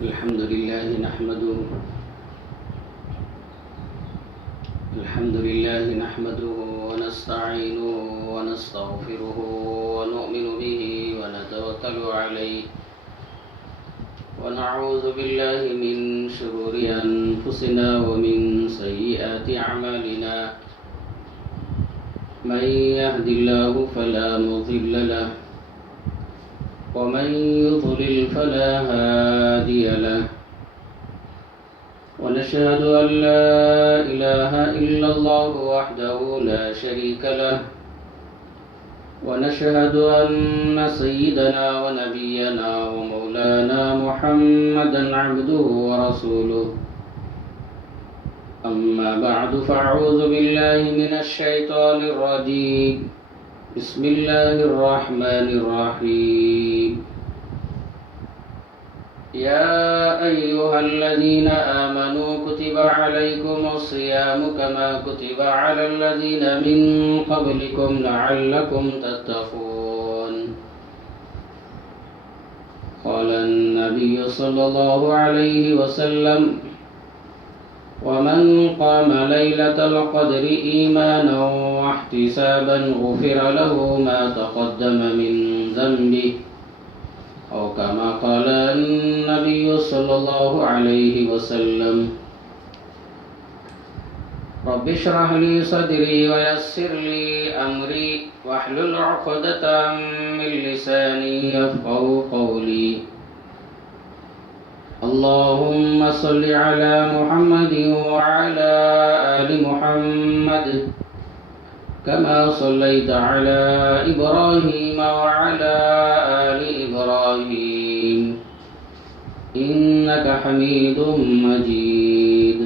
الحمد لله نحمده ونستعينه ونستغفره ونؤمن به ونتوكل عليه ونعوذ بالله من شرور أنفسنا ومن سيئات أعمالنا من يهد الله فلا مضل له ومن يضلل فلا هادي له ونشهد أن لا إله إلا الله وحده لا شريك له ونشهد أن سيدنا ونبينا ومولانا محمدا عبده ورسوله أما بعد فأعوذ بالله من الشيطان الرجيم بسم الله الرحمن الرحيم يا أيها الذين آمنوا كتب عليكم الصيام كما كتب على الذين من قبلكم لعلكم تتقون قال النبي صلى الله عليه وسلم ومن قام ليلة القدر إيمانا واحتسابا غفر له ما تقدم من ذنبه أو كما قال النبي صلى الله عليه وسلم رب اشرح لي صدري ويسر لي أمري واحلل عقدة من لساني يفقهوا قولي اللهم صل على محمد وعلى آل محمد كما صليت على إبراهيم وعلى آل إبراهيم إنك حميد مجيد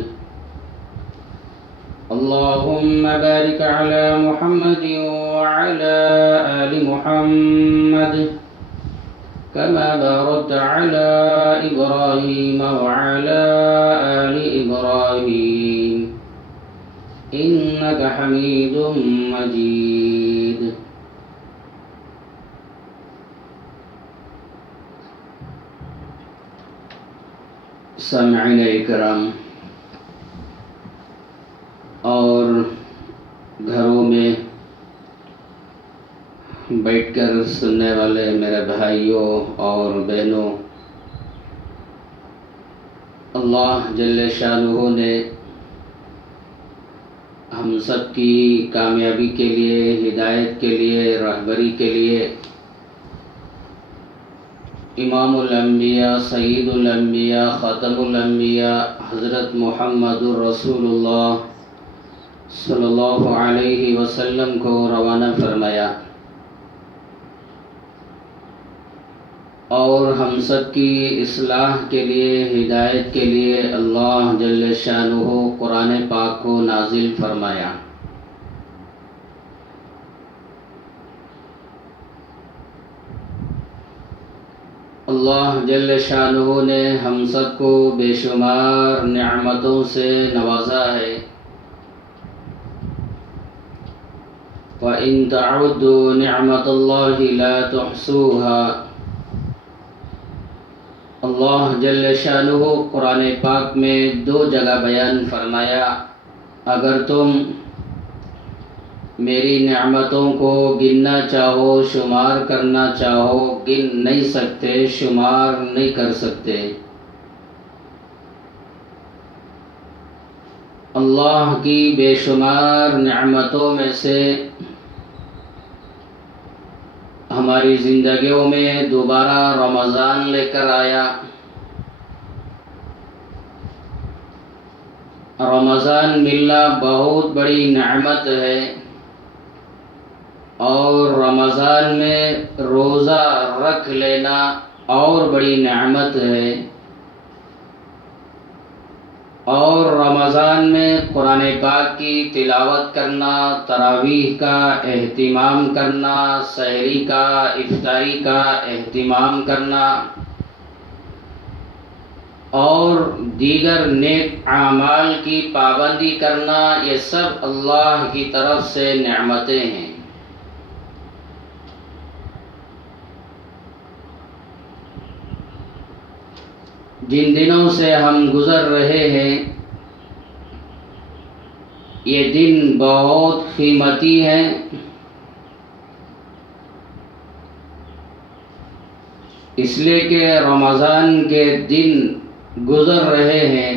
اللهم بارك على محمد وعلى آل محمد كما باركت على إبراهيم وعلى آل إبراهيم إنك حميد مجيد سامعین اکرام اور گھروں میں بیٹھ کر سننے والے میرے بھائیوں اور بہنوں، اللہ جل شانہ نے ہم سب کی کامیابی کے لیے، ہدایت کے لیے، رہبری کے لیے امام الانبیاء، سید الانبیاء، خاتم الانبیاء حضرت محمد رسول اللہ صلی اللہ علیہ وسلم کو روانہ فرمایا، اور ہم سب کی اصلاح کے لیے، ہدایت کے لیے اللہ جل شانہ قرآن پاک کو نازل فرمایا۔ اللہ جل شانہ نے ہم سب کو بے شمار نعمتوں سے نوازا ہے۔ وَإِن تَعُدُّوا نِعْمَةَ اللَّهِ لَا تُحْصُوهَا۔ اللہ جل شانہ قرآن پاک میں دو جگہ بیان فرمایا، اگر تم میری نعمتوں کو گننا چاہو، شمار کرنا چاہو، گن نہیں سکتے، شمار نہیں کر سکتے۔ اللہ کی بے شمار نعمتوں میں سے ہماری زندگیوں میں دوبارہ رمضان لے کر آیا۔ رمضان ملنا بہت بڑی نعمت ہے، اور رمضان میں روزہ رکھ لینا اور بڑی نعمت ہے، اور رمضان میں قرآن پاک کی تلاوت کرنا، تراویح کا اہتمام کرنا، سحری کا، افطاری کا اہتمام کرنا، اور دیگر نیک اعمال کی پابندی کرنا، یہ سب اللہ کی طرف سے نعمتیں ہیں۔ جن دنوں سے ہم گزر رہے ہیں یہ دن بہت قیمتی ہیں، اس لیے کہ رمضان کے دن گزر رہے ہیں۔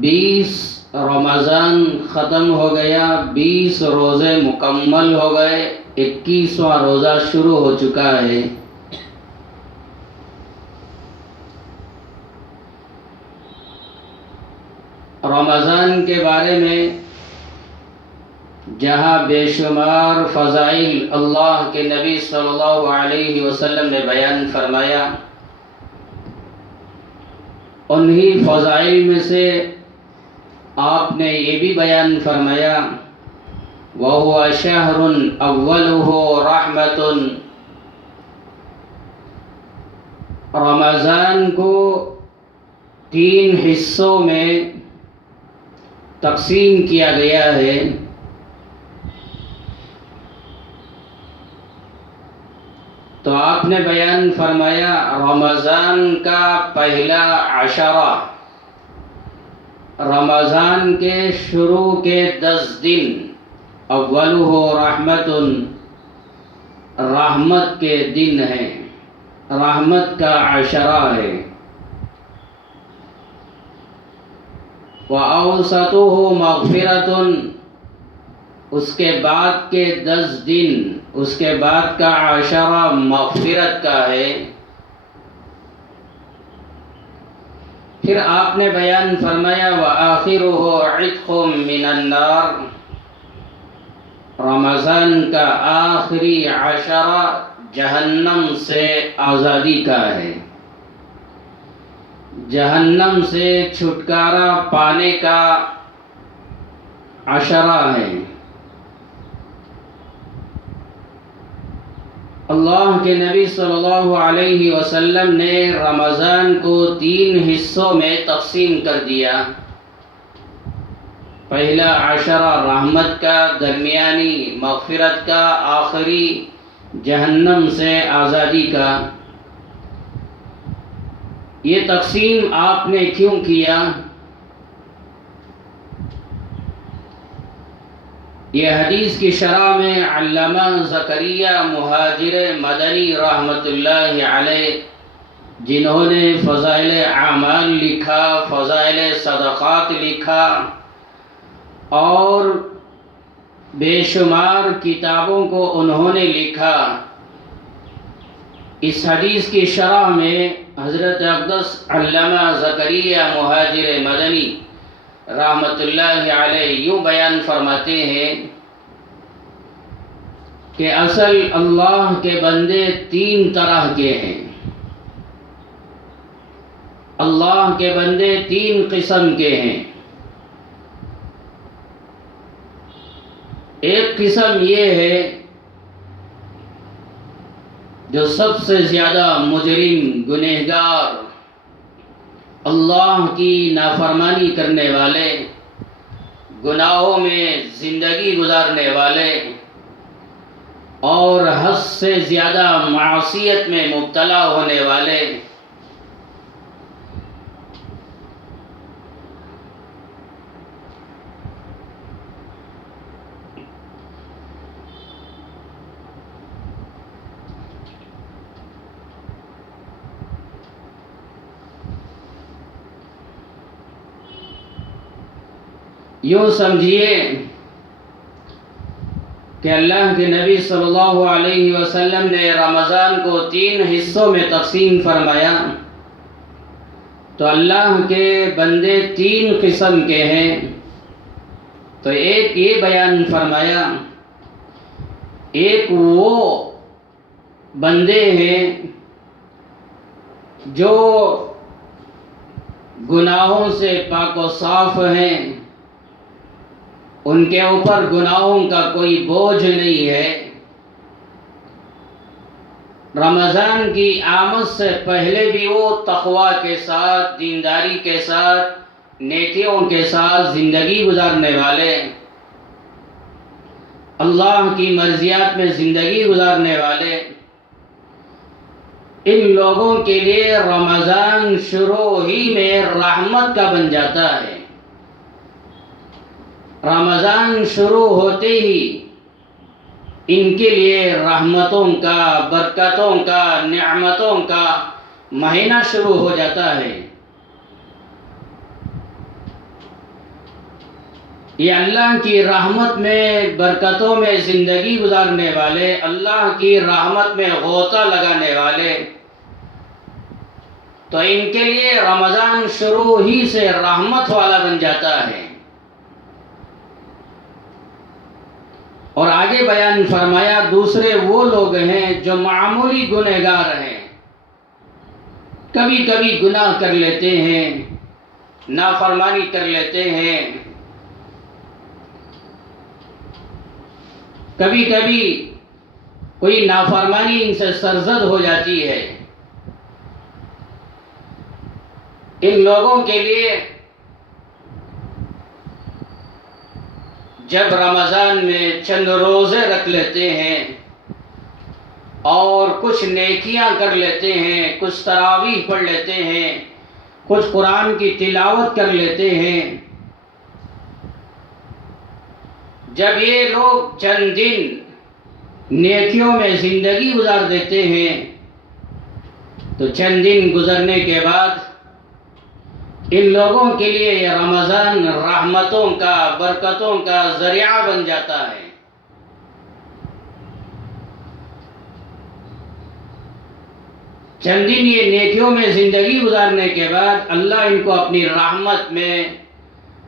20 رمضان ختم ہو گیا، 20 روزے مکمل ہو گئے، 21واں روزہ شروع ہو چکا ہے۔ رمضان کے بارے میں جہاں بے شمار فضائل اللہ کے نبی صلی اللہ علیہ وسلم نے بیان فرمایا، انہی فضائل میں سے آپ نے یہ بھی بیان فرمایا وَهُوَ شَهْرٌ أَوَّلُهُ رَحْمَةٌ، رمضان کو 3 حصوں میں تقسیم کیا گیا ہے۔ تو آپ نے بیان فرمایا رمضان کا پہلا عشرہ، رمضان کے شروع کے 10 دن، اولہ رحمت، رحمت کے دن ہیں، رحمت کا عشرہ ہے۔ وَأَوْسَطُهُ مَغْفِرَةٌ، اس کے بعد کے 10 دن، اس کے بعد کا عشرہ مغفرت کا ہے۔ پھر آپ نے بیان فرمایا وَآخِرُهُ عِتْقٌ مِّنَ النَّارِ، رمضان کا آخری عشرہ جہنم سے آزادی کا ہے، جہنم سے چھٹکارا پانے کا عشرہ ہے۔ اللہ کے نبی صلی اللہ علیہ وسلم نے رمضان کو 3 حصوں میں تقسیم کر دیا۔ پہلا عشرہ رحمت کا، درمیانی مغفرت کا، آخری جہنم سے آزادی کا۔ یہ تقسیم آپ نے کیوں کیا؟ یہ حدیث کی شرح میں علامہ زکریا مہاجر مدنی رحمۃ اللہ علیہ، جنہوں نے فضائل اعمال لکھا، فضائل صدقات لکھا اور بے شمار کتابوں کو انہوں نے لکھا، اس حدیث کی شرح میں حضرت اقدس علامہ زکریا مہاجر مدنی رحمت اللہ علیہ یوں بیان فرماتے ہیں کہ اصل اللہ کے بندے 3 طرح کے ہیں، اللہ کے بندے 3 قسم کے ہیں۔ ایک قسم یہ ہے جو سب سے زیادہ مجرم، گنہگار، اللہ کی نافرمانی کرنے والے، گناہوں میں زندگی گزارنے والے اور حد سے زیادہ معصیت میں مبتلا ہونے والے۔ یوں سمجھیے کہ اللہ کے نبی صلی اللہ علیہ وسلم نے رمضان کو 3 حصوں میں تقسیم فرمایا، تو اللہ کے بندے 3 قسم کے ہیں۔ تو ایک یہ بیان فرمایا، ایک وہ بندے ہیں جو گناہوں سے پاک و صاف ہیں، ان کے اوپر گناہوں کا کوئی بوجھ نہیں ہے، رمضان کی آمد سے پہلے بھی وہ تقوی کے ساتھ، دینداری کے ساتھ، نیکیوں کے ساتھ زندگی گزارنے والے، اللہ کی مرضیات میں زندگی گزارنے والے، ان لوگوں کے لیے رمضان شروع ہی میں رحمت کا بن جاتا ہے۔ رمضان شروع ہوتے ہی ان کے لیے رحمتوں کا، برکتوں کا، نعمتوں کا مہینہ شروع ہو جاتا ہے۔ یہ اللہ کی رحمت میں، برکتوں میں زندگی گزارنے والے، اللہ کی رحمت میں غوطہ لگانے والے، تو ان کے لیے رمضان شروع ہی سے رحمت والا بن جاتا ہے۔ اور آگے بیان فرمایا دوسرے وہ لوگ ہیں جو معمولی گنہگار ہیں، کبھی کبھی گناہ کر لیتے ہیں، نافرمانی کر لیتے ہیں، کبھی کبھی کوئی نافرمانی ان سے سرزد ہو جاتی ہے۔ ان لوگوں کے لیے جب رمضان میں چند روزے رکھ لیتے ہیں اور کچھ نیکیاں کر لیتے ہیں، کچھ تراویح پڑھ لیتے ہیں، کچھ قرآن کی تلاوت کر لیتے ہیں، جب یہ لوگ چند دن نیکیوں میں زندگی گزار دیتے ہیں تو چند دن گزرنے کے بعد ان لوگوں کے لیے یہ رمضان رحمتوں کا، برکتوں کا ذریعہ بن جاتا ہے۔ چند دن یہ نیکیوں میں زندگی گزارنے کے بعد اللہ ان کو اپنی رحمت میں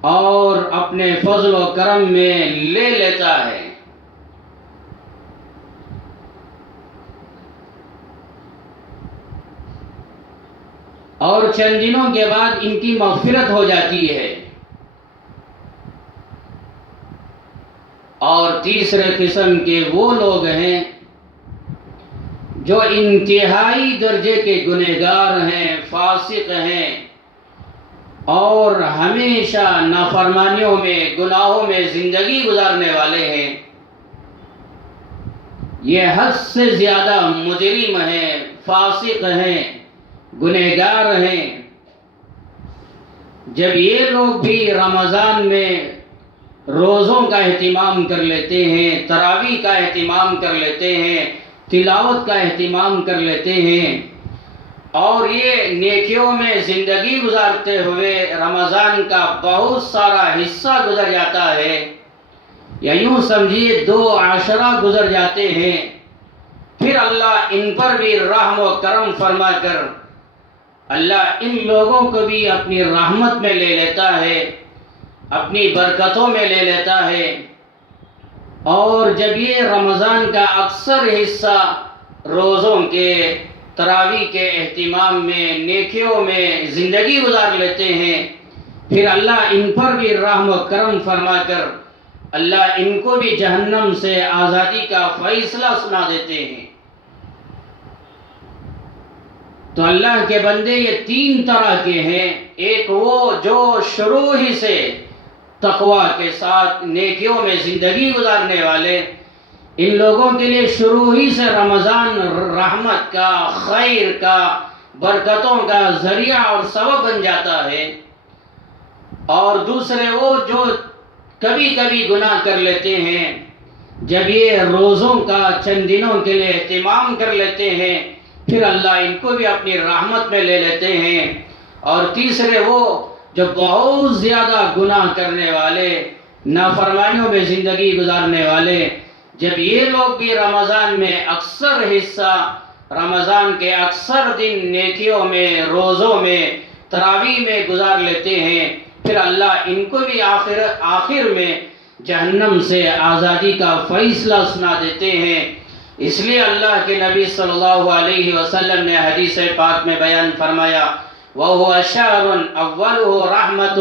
اور اپنے فضل و کرم میں لے لیتا ہے۔ اور چند دنوں کے بعد ان کی مغفرت ہو جاتی ہے۔ اور تیسرے قسم کے وہ لوگ ہیں جو انتہائی درجے کے گنہگار ہیں، فاسق ہیں، اور ہمیشہ نافرمانیوں میں، گناہوں میں زندگی گزارنے والے ہیں۔ یہ حد سے زیادہ مجرم ہیں، فاسق ہیں، گنہگار ہیں۔ جب یہ لوگ بھی رمضان میں روزوں کا اہتمام کر لیتے ہیں، تراویح کا اہتمام کر لیتے ہیں، تلاوت کا اہتمام کر لیتے ہیں، اور یہ نیکیوں میں زندگی گزارتے ہوئے رمضان کا بہت سارا حصہ گزر جاتا ہے، یا یوں سمجھیے 2 عشرہ گزر جاتے ہیں، پھر اللہ ان پر بھی رحم و کرم فرما کر اللہ ان لوگوں کو بھی اپنی رحمت میں لے لیتا ہے، اپنی برکتوں میں لے لیتا ہے۔ اور جب یہ رمضان کا اکثر حصہ روزوں کے، تراویح کے اہتمام میں، نیکیوں میں زندگی گزار لیتے ہیں، پھر اللہ ان پر بھی رحم و کرم فرما کر اللہ ان کو بھی جہنم سے آزادی کا فیصلہ سنا دیتے ہیں۔ تو اللہ کے بندے یہ 3 طرح کے ہیں۔ ایک وہ جو شروع ہی سے تقوی کے ساتھ نیکیوں میں زندگی گزارنے والے، ان لوگوں کے لیے شروع ہی سے رمضان رحمت کا، خیر کا، برکتوں کا ذریعہ اور سبب بن جاتا ہے۔ اور دوسرے وہ جو کبھی کبھی گناہ کر لیتے ہیں، جب یہ روزوں کا چند دنوں کے لیے اہتمام کر لیتے ہیں، پھر اللہ ان کو بھی اپنی رحمت میں لے لیتے ہیں۔ اور تیسرے وہ جو بہت زیادہ گناہ کرنے والے، نافرمانیوں میں زندگی گزارنے والے، جب یہ لوگ بھی رمضان میں اکثر حصہ، رمضان کے اکثر دن نیکیوں میں، روزوں میں، تراویح میں گزار لیتے ہیں، پھر اللہ ان کو بھی آخر میں جہنم سے آزادی کا فیصلہ سنا دیتے ہیں۔ اس لیے اللہ کے نبی صلی اللہ علیہ وسلم نے حدیث پاک میں بیان فرمایا وَهُوَ شَهْرٌ أَوَّلُهُ رَحْمَةٌ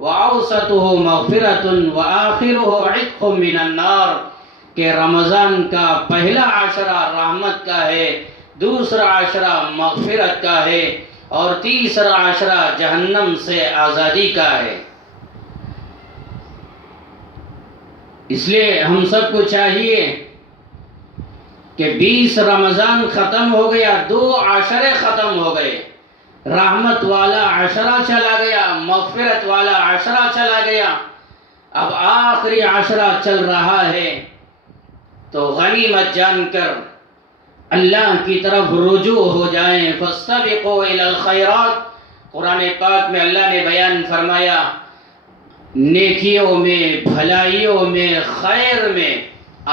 وَأَوْسَطُهُ مَغْفِرَةٌ وَآخِرُهُ عِتْقٌ مِّنَ النَّارِ، کہ رمضان کا پہلا عشرہ رحمت کا ہے، دوسرا عشرہ مغفرت کا ہے، اور تیسرا عشرہ جہنم سے آزادی کا ہے۔ اس لیے ہم سب کو چاہیے کہ 20 رمضان ختم ہو گیا، 2 عشرے ختم ہو گئے، رحمت والا عشرہ چلا گیا، مغفرت والا عشرہ چلا گیا، اب آخری عشرہ چل رہا ہے، تو غنیمت جان کر اللہ کی طرف رجوع ہو جائیں۔ فاستبقوا الی الخیرات، قرآن پاک میں اللہ نے بیان فرمایا نیکیوں میں، بھلائیوں میں، خیر میں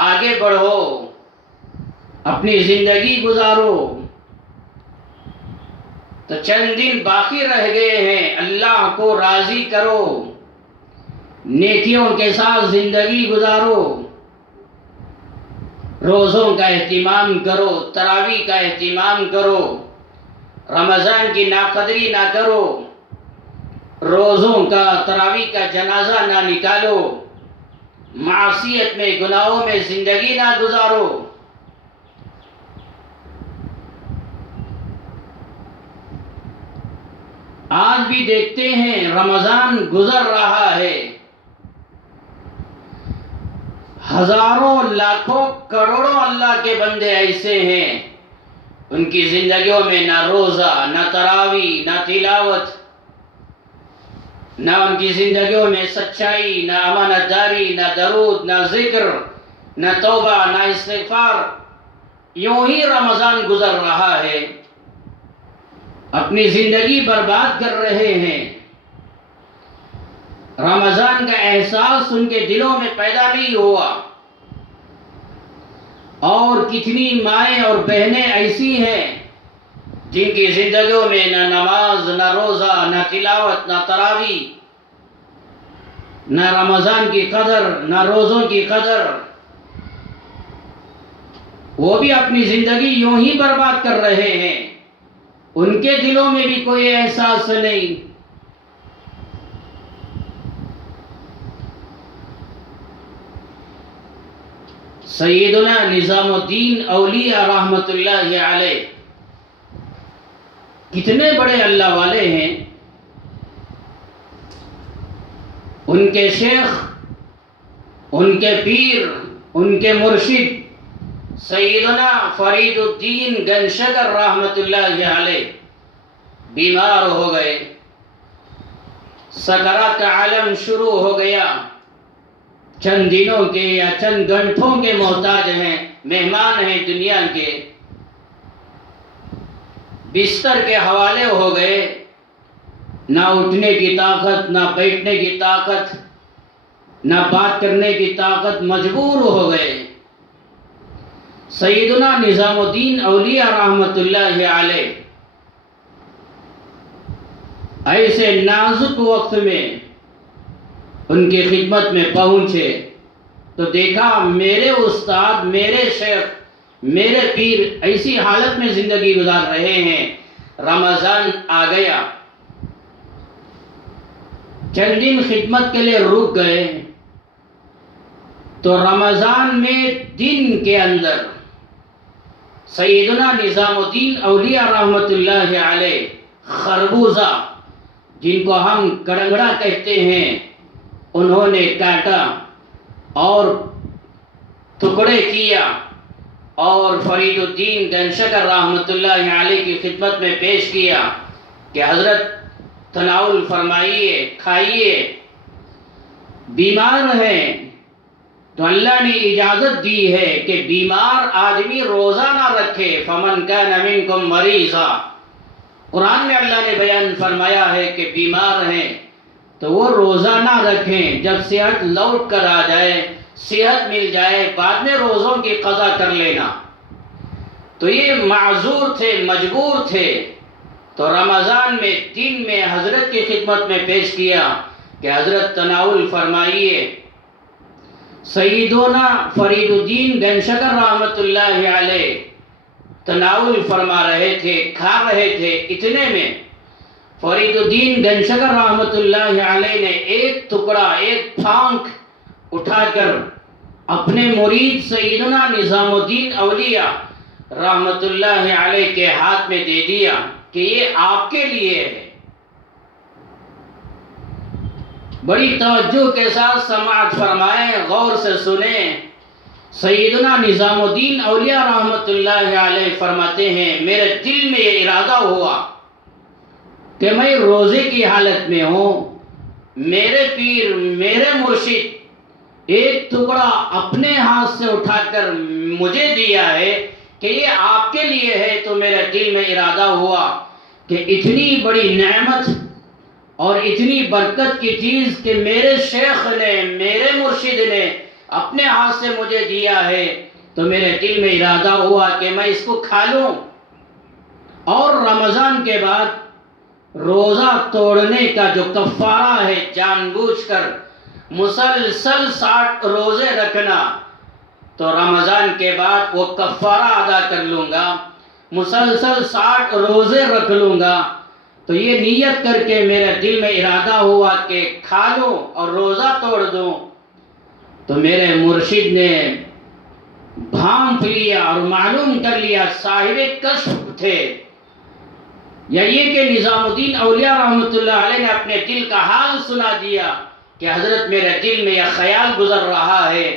آگے بڑھو، اپنی زندگی گزارو۔ تو چند دن باقی رہ گئے ہیں، اللہ کو راضی کرو، نیکیوں کے ساتھ زندگی گزارو، روزوں کا اہتمام کرو، تراویح کا اہتمام کرو، رمضان کی ناقدری نہ کرو، روزوں کا تراویح کا جنازہ نہ نکالو، معصیت میں، گناہوں میں زندگی نہ گزارو۔ آج بھی دیکھتے ہیں رمضان گزر رہا ہے، ہزاروں، لاکھوں، کروڑوں اللہ کے بندے ایسے ہیں، ان کی زندگیوں میں نہ روزہ، نہ تراویح، نہ تلاوت، نہ ان کی زندگیوں میں سچائی، نہ امانت داری، نہ درود، نہ ذکر، نہ توبہ، نہ استغفار۔ یوں ہی رمضان گزر رہا ہے، اپنی زندگی برباد کر رہے ہیں، رمضان کا احساس ان کے دلوں میں پیدا نہیں ہوا۔ اور کتنی مائیں اور بہنیں ایسی ہیں جن کی زندگیوں میں نہ نماز، نہ روزہ، نہ تلاوت، نہ تراویح، نہ رمضان کی قدر، نہ روزوں کی قدر، وہ بھی اپنی زندگی یوں ہی برباد کر رہے ہیں، ان کے دلوں میں بھی کوئی احساس نہیں۔ سیدنا نظام الدین اولیاء رحمت اللہ علیہ کتنے بڑے اللہ والے ہیں، ان کے شیخ، ان کے پیر، ان کے مرشد سیدنا فرید الدین گنشگر رحمت اللہ علیہ بیمار ہو گئے، سکرات کا عالم شروع ہو گیا، چند دنوں کے یا چند گھنٹوں کے محتاج ہیں، مہمان ہیں دنیا کے، بستر کے حوالے ہو گئے، نہ اٹھنے کی طاقت، نہ بیٹھنے کی طاقت، نہ بات کرنے کی طاقت، مجبور ہو گئے۔ سیدنا نظام الدین اولیاء رحمت اللہ علیہ ایسے نازک وقت میں ان کی خدمت میں پہنچے تو دیکھا میرے استاد، میرے شیخ، میرے پیر ایسی حالت میں زندگی گزار رہے ہیں، رمضان آ گیا، چند دن خدمت کے لیے رک گئے، تو رمضان میں دن کے اندر سیدنا نظام الدین اولیاء رحمت اللہ علیہ خربوزہ، جن کو ہم کڑنگڑا کہتے ہیں، انہوں نے کاٹا اور ٹکڑے کیا اور فرید الدین گنشگر رحمت اللہ علیہ کی خدمت میں پیش کیا کہ حضرت تناول فرمائیے، کھائیے، بیمار ہیں تو اللہ نے اجازت دی ہے کہ بیمار آدمی روزہ نہ رکھے، فمن کان منکم مریضا، قرآن میں اللہ نے بیان فرمایا ہے کہ بیمار ہیں تو وہ روزہ نہ رکھیں، جب صحت لوٹ کر آ جائے، صحت مل جائے، بعد میں روزوں کی قضا کر لینا۔ تو یہ معذور تھے، مجبور تھے، تو رمضان میں دن میں حضرت کی خدمت میں پیش کیا کہ حضرت تناول فرمائیے۔ سیدنا فرید الدین گنشگر رحمت اللہ علیہ تناول فرما رہے تھے، کھا رہے تھے، اتنے میں فرید الدین گنشگر رحمت اللہ علیہ نے ایک ٹکڑا، ایک پھانک اٹھا کر اپنے مرید سیدنا نظام الدین اولیاء رحمت اللہ علیہ کے ہاتھ میں دے دیا کہ یہ آپ کے لیے ہے۔ بڑی توجہ کے ساتھ سماعت فرمائیں، غور سے سنیں، سیدنا نظام الدین اولیاء رحمۃ اللہ علیہ فرماتے ہیں میرے دل میں یہ ارادہ ہوا کہ میں روزے کی حالت میں ہوں، میرے پیر میرے مرشد ایک ٹکڑا اپنے ہاتھ سے اٹھا کر مجھے دیا ہے کہ یہ آپ کے لیے ہے، تو میرے دل میں ارادہ ہوا کہ اتنی بڑی نعمت اور اتنی برکت کی چیز کہ میرے شیخ نے میرے مرشد نے اپنے ہاتھ سے مجھے دیا ہے، تو میرے دل میں ارادہ ہوا کہ میں اس کو کھا لوں۔ اور رمضان کے بعد روزہ توڑنے کا جو کفارہ ہے، جان بوجھ کر مسلسل 60 روزے رکھنا، تو رمضان کے بعد وہ کفارہ ادا کر لوں گا، مسلسل 60 روزے رکھ لوں گا۔ تو یہ نیت کر کے میرے دل میں ارادہ ہوا کہ کھا لوں اور روزہ توڑ دوں، تو میرے مرشد نے بھانپ لیا اور معلوم کر لیا، صاحب کشف تھے، یا یہ کہ نظام الدین اولیاء رحمۃ اللہ علیہ نے اپنے دل کا حال سنا دیا کہ حضرت میرے دل میں یہ خیال گزر رہا ہے۔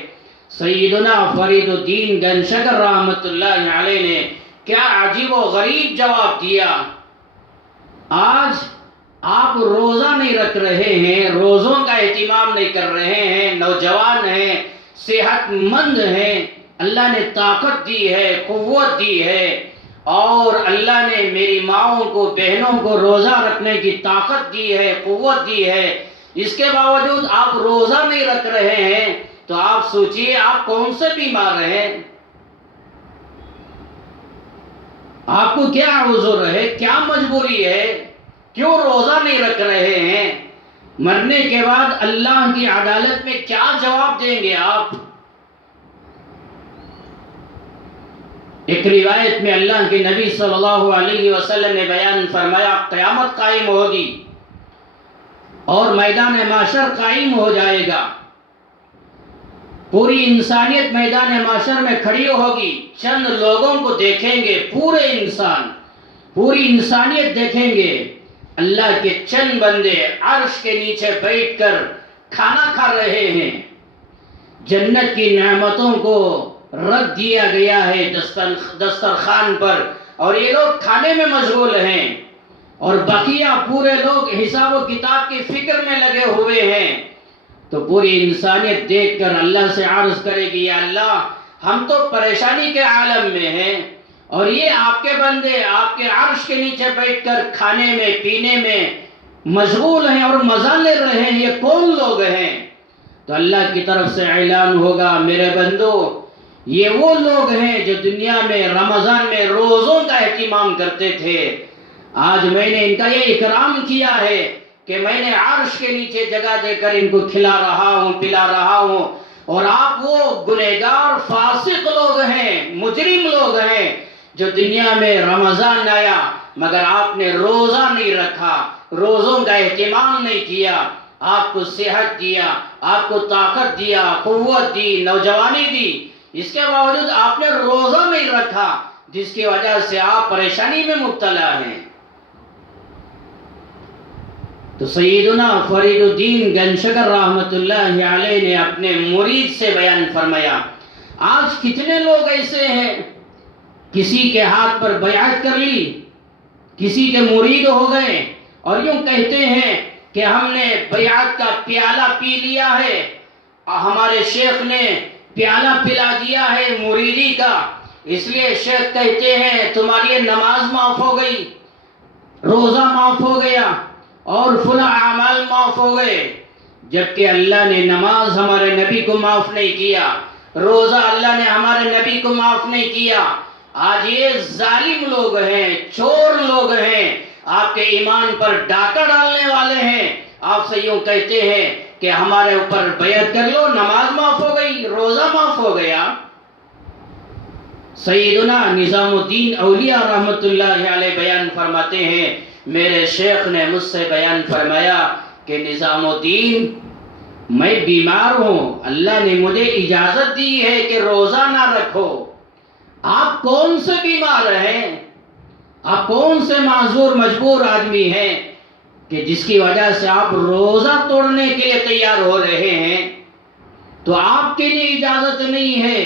سیدنا فرید الدین گنجشکر رحمۃ اللہ علیہ نے کیا عجیب و غریب جواب دیا، آج آپ روزہ نہیں رکھ رہے ہیں، روزوں کا اہتمام نہیں کر رہے ہیں، نوجوان ہیں، صحت مند ہیں، اللہ نے طاقت دی ہے، قوت دی ہے، اور اللہ نے میری ماؤں کو بہنوں کو روزہ رکھنے کی طاقت دی ہے، قوت دی ہے، اس کے باوجود آپ روزہ نہیں رکھ رہے ہیں، تو آپ سوچئے آپ کون سے بیمار ہیں؟ آپ کو کیا عذر ہے، کیا مجبوری ہے، کیوں روزہ نہیں رکھ رہے ہیں؟ مرنے کے بعد اللہ کی عدالت میں کیا جواب دیں گے آپ؟ ایک روایت میں اللہ کے نبی صلی اللہ علیہ وسلم نے بیان فرمایا، قیامت قائم ہوگی اور میدان محشر قائم ہو جائے گا، پوری انسانیت میدان محشر میں کھڑی ہوگی، چند لوگوں کو دیکھیں گے، پورے انسان پوری انسانیت دیکھیں گے، اللہ کے چند بندے عرش کے نیچے بیٹھ کر کھانا کھا رہے ہیں، جنت کی نعمتوں کو رکھ دیا گیا ہے دسترخوان پر، اور یہ لوگ کھانے میں مشغول ہیں، اور بقیہ پورے لوگ حساب و کتاب کی فکر میں لگے ہوئے ہیں۔ تو پوری انسانیت دیکھ کر اللہ سے عرض کرے گی، یا اللہ ہم تو پریشانی کے عالم میں ہیں، اور یہ آپ کے بندے آپ کے عرش کے نیچے بیٹھ کر کھانے میں پینے میں مشغول ہیں اور مزہ لے رہے ہیں، یہ کون لوگ ہیں؟ تو اللہ کی طرف سے اعلان ہوگا، میرے بندو یہ وہ لوگ ہیں جو دنیا میں رمضان میں روزوں کا اہتمام کرتے تھے، آج میں نے ان کا یہ اکرام کیا ہے کہ میں نے عرش کے نیچے جگہ دے کر ان کو کھلا رہا ہوں، پلا رہا ہوں، اور آپ وہ گنہگار فاسق لوگ ہیں، مجرم لوگ ہیں جو دنیا میں رمضان آیا مگر آپ نے روزہ نہیں رکھا، روزوں کا اہتمام نہیں کیا، آپ کو صحت دیا، آپ کو طاقت دیا، قوت دی، نوجوانی دی، اس کے باوجود آپ نے روزہ نہیں رکھا، جس کی وجہ سے آپ پریشانی میں مبتلا ہیں۔ تو سیدنا فرید الدین گنجشکر رحمۃ اللہ علیہ نے اپنے مرید سے بیان فرمایا، آج کتنے لوگ ایسے ہیں، کسی کے ہاتھ پر بیعت کر لی، کسی کے مرید ہو گئے، اور یوں کہتے ہیں کہ ہم نے بیعت کا پیالہ پی لیا ہے، ہمارے شیخ نے پیالہ پلا دیا ہے مریدی کا، اس لیے شیخ کہتے ہیں تمہاری نماز معاف ہو گئی، روزہ معاف ہو گیا، اور فلاں اعمال معاف ہو گئے، جبکہ اللہ نے نماز ہمارے نبی کو معاف نہیں کیا، روزہ اللہ نے ہمارے نبی کو معاف نہیں کیا۔ آج یہ ظالم لوگ ہیں، چور لوگ ہیں، آپ کے ایمان پر ڈاکہ ڈالنے والے ہیں، آپ سے یوں کہتے ہیں کہ ہمارے اوپر بیعت کر لو، نماز معاف ہو گئی، روزہ معاف ہو گیا۔ سیدنا نظام الدین اولیاء رحمۃ اللہ علیہ بیان فرماتے ہیں، میرے شیخ نے مجھ سے بیان فرمایا کہ نظام الدین میں بیمار ہوں، اللہ نے مجھے اجازت دی ہے کہ روزہ نہ رکھو، آپ کون سے بیمار ہیں، آپ کون سے معذور مجبور آدمی ہیں کہ جس کی وجہ سے آپ روزہ توڑنے کے لیے تیار ہو رہے ہیں؟ تو آپ کے لیے اجازت نہیں ہے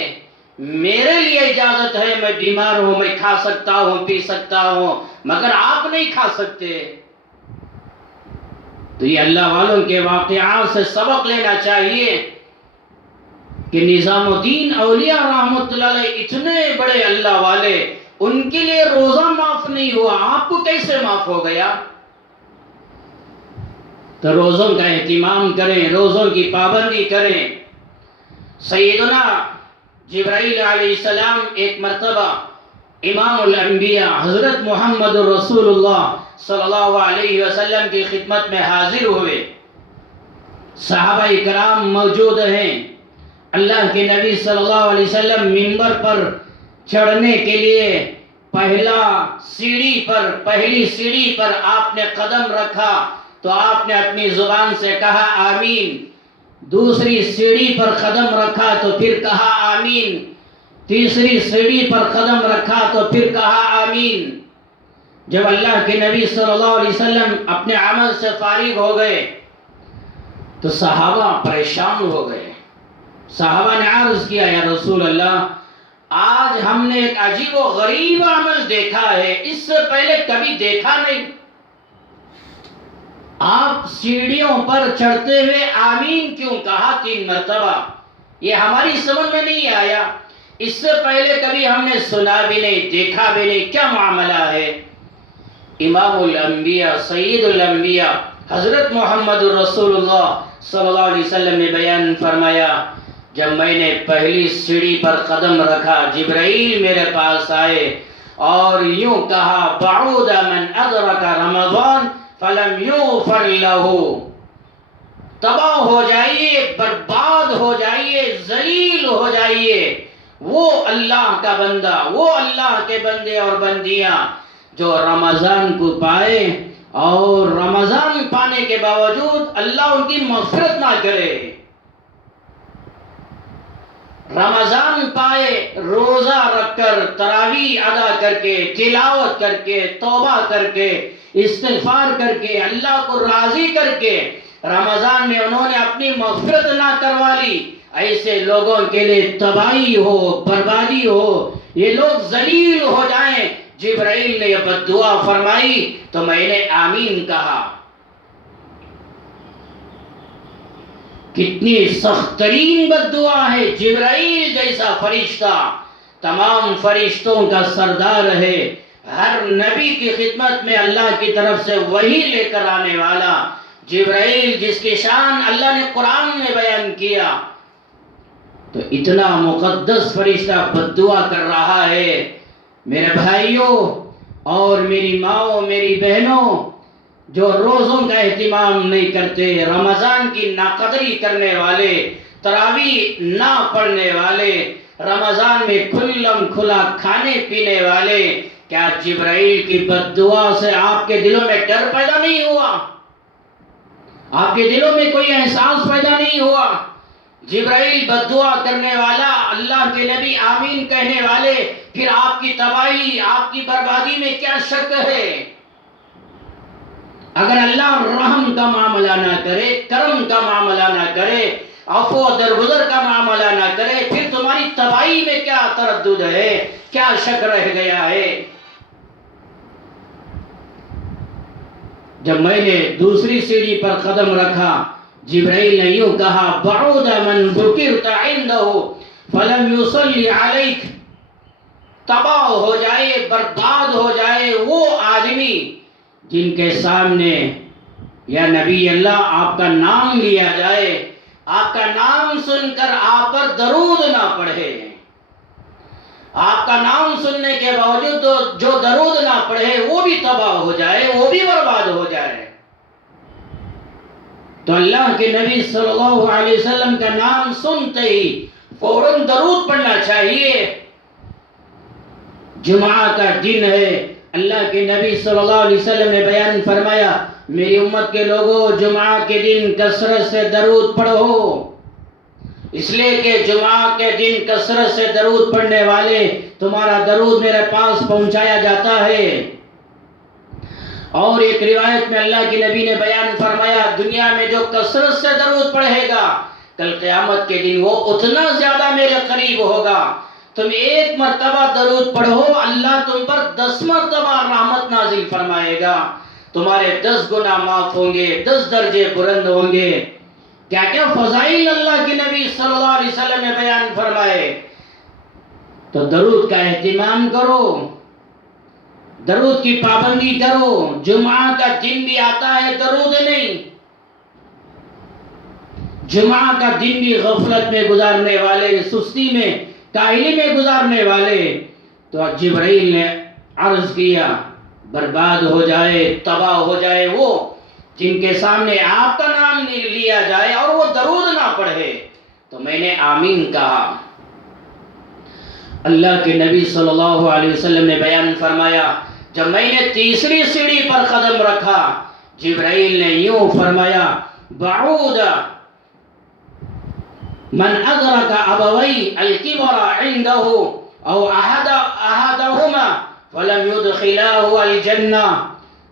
میرے لیے اجازت ہے، میں بیمار ہوں، میں کھا سکتا ہوں، پی سکتا ہوں، مگر آپ نہیں کھا سکتے۔ تو یہ اللہ والوں کے واقعات سے سبق لینا چاہیے کہ نظام الدین اولیاء رحمت اللہ علیہ اتنے بڑے اللہ والے، ان کے لیے روزہ معاف نہیں ہوا، آپ کو کیسے معاف ہو گیا؟ تو روزوں کا اہتمام کریں، روزوں کی پابندی کریں۔ سیدنا جبرائیل علیہ السلام ایک مرتبہ امام الانبیاء حضرت محمد رسول اللہ صلی اللہ علیہ وسلم کی خدمت میں حاضر ہوئے۔ صحابہ کرام موجود ہیں۔ اللہ کے نبی صلی اللہ علیہ وسلم منبر پر چڑھنے کے لیے پہلی سیڑھی پر آپ نے قدم رکھا تو آپ نے اپنی زبان سے کہا آمین، دوسری سیڑھی پر قدم رکھا تو پھر کہا آمین، تیسری سیڑھی پر قدم رکھا تو پھر کہا آمین۔ جب اللہ کے نبی صلی اللہ علیہ وسلم اپنے عمل سے فارغ ہو گئے تو صحابہ پریشان ہو گئے۔ صحابہ نے عرض کیا یا رسول اللہ، آج ہم نے ایک عجیب و غریب عمل دیکھا ہے، اس سے پہلے کبھی دیکھا نہیں۔ آپ سیڑھیوں پر چڑھتے ہوئے آمین کیوں کہا 3 مرتبہ؟ یہ ہماری سمجھ میں نہیں آیا، اس سے پہلے کبھی ہم نے سنا بھی نہیں، دیکھا بھی نہیں، کیا معاملہ ہے؟ امام الانبیاء سید الانبیاء حضرت محمد رسول اللہ صلی اللہ علیہ وسلم نے بیان فرمایا، جب میں نے پہلی سیڑھی پر قدم رکھا جبرائیل میرے پاس آئے اور یوں کہا بعود من ادرک رمضان فلم یغفر لہ، تباہ ہو جائیے، برباد ہو جائیے، ذلیل ہو جائیے وہ اللہ کا بندہ، وہ اللہ کے بندے اور بندیاں جو رمضان کو پائے اور رمضان پانے کے باوجود اللہ ان کی مغفرت نہ کرے۔ رمضان پائے، روزہ رکھ کر، تراویح ادا کر کے، تلاوت کر کے، توبہ کر کے، استغفار کر کے، اللہ کو راضی کر کے رمضان میں انہوں نے اپنی مغفرت نہ کروا لی، ایسے لوگوں کے لیے تباہی ہو، بربادی ہو، یہ لوگ ذلیل ہو جائیں۔ جبرائیل نے یہ بد دعا فرمائی تو میں نے آمین کہا۔ کتنی سخت ترین بد دعا ہے! جبرائیل جیسا فرشتہ تمام فرشتوں کا سردار ہے، ہر نبی کی خدمت میں اللہ کی طرف سے وحی لے کر آنے والا جبرائیل، جس کی شان اللہ نے قرآن میں بیان کیا، تو اتنا مقدس فرشتہ بد دعا کر رہا ہے۔ میرے بھائیوں اور میری ماؤں، میری بہنوں، جو روزوں کا اہتمام نہیں کرتے، رمضان کی ناقدری کرنے والے، تراویح نہ پڑھنے والے، رمضان میں کھلم کھلا کھانے پینے والے، کیا جبرائیل کی بد دعا سے آپ کے دلوں میں ڈر پیدا نہیں ہوا؟ آپ کے دلوں میں کوئی احساس پیدا نہیں ہوا؟ جبرائیل بد دعا کرنے والا، اللہ کے نبی آمین کہنے والے، پھر آپ کی تباہی، آپ کی بربادی میں کیا شک ہے؟ اگر اللہ رحم کا معاملہ نہ کرے، کرم کا معاملہ نہ کرے، عفو و درگزر کا معاملہ نہ کرے، پھر تمہاری تباہی میں کیا تردد ہے، کیا شک رہ گیا ہے؟ جب میں نے دوسری سیڑھی پر قدم رکھا، جبرائیل نے یوں کہا بعود من ذکرت عنده فلم یصلی علیک، تباہ ہو جائے، برباد ہو جائے وہ آدمی جن کے سامنے یا نبی اللہ آپ کا نام لیا جائے، آپ کا نام سن کر آپ پر درود نہ پڑھے، آپ کا نام سننے کے باوجود جو درود نہ پڑھے وہ بھی تباہ ہو جائے، وہ بھی برباد ہو جائے۔ تو اللہ کے نبی صلی اللہ علیہ وسلم کا نام سنتے ہی فوراً درود پڑھنا چاہیے۔ جمعہ کا دن ہے، اللہ کے نبی صلی اللہ علیہ وسلم نے بیان فرمایا، میری امت کے لوگوں جمعہ کے دن کثرت سے درود پڑھو، اس لیے کہ جمعہ کے دن کثرت سے درود پڑھنے والے تمہارا درود میرے پاس پہنچایا جاتا ہے۔ اور ایک روایت میں اللہ کے نبی نے بیان فرمایا، دنیا میں جو کثرت سے درود پڑھے گا کل قیامت کے دن وہ اتنا زیادہ میرے قریب ہوگا۔ تم ایک مرتبہ درود پڑھو، اللہ تم پر 10 مرتبہ رحمت نازل فرمائے گا، تمہارے 10 گناہ معاف ہوں گے، 10 درجے بلند ہوں گے۔ کیا کیا فضائل اللہ کے نبی صلی اللہ علیہ وسلم نے بیان فرمائے۔ تو درود کا اہتمام کرو، درود کی پابندی کرو۔ جمعہ کا دن بھی آتا ہے، درود نہیں۔ جمعہ کا دن بھی غفلت میں گزارنے والے، سستی میں، کاہلی میں گزارنے والے، تو جبرائیل نے عرض کیا برباد ہو جائے، تباہ ہو جائے وہ جن کے سامنے آپ کا نام لیا جائے اور وہ درود نہ پڑھے۔ تو میں نے آمین کہا۔ اللہ کے نبی صلی اللہ علیہ وسلم نے بیان فرمایا، جب میں نے تیسری سیڑھی پر قدم رکھا، جبرائیل نے یوں فرمایا، بعود من ادرک ابوی الکبر عنده او احدهما فلم يدخلاه الجنہ۔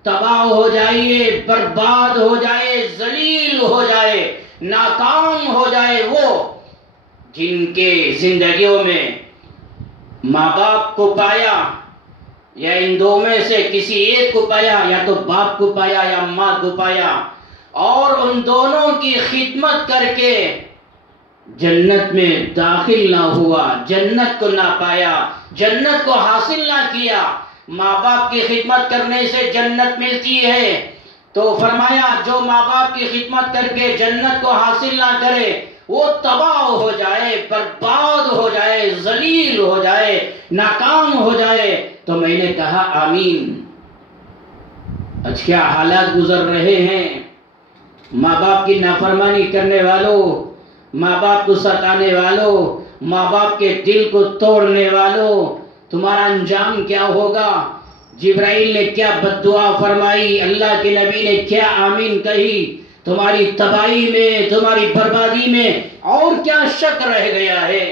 تباہ ہو جائے، برباد ہو جائے، ذلیل ہو جائے، ناکام ہو جائے وہ جن کے زندگیوں میں ماں باپ کو پایا، یا ان دو میں سے کسی ایک کو پایا، یا تو باپ کو پایا یا ماں کو پایا، اور ان دونوں کی خدمت کر کے جنت میں داخل نہ ہوا، جنت کو نہ پایا، جنت کو حاصل نہ کیا۔ ماں باپ کی خدمت کرنے سے جنت ملتی ہے، تو فرمایا جو ماں باپ کی خدمت کر کے جنت کو حاصل نہ کرے وہ تباہ ہو جائے، برباد ہو جائے، ذلیل ہو جائے، ناکام ہو جائے۔ تو میں نے کہا آمین۔ آج کیا حالات گزر رہے ہیں، ماں باپ کی نافرمانی کرنے والوں، ماں باپ کو ستانے والوں، ماں باپ کے دل کو توڑنے والوں، تمہارا انجام کیا ہوگا؟ جبرائیل نے کیا بد دعا فرمائی، اللہ کے نبی نے کیا آمین کہی، تمہاری تباہی میں، تمہاری بربادی میں اور کیا شک رہ گیا ہے؟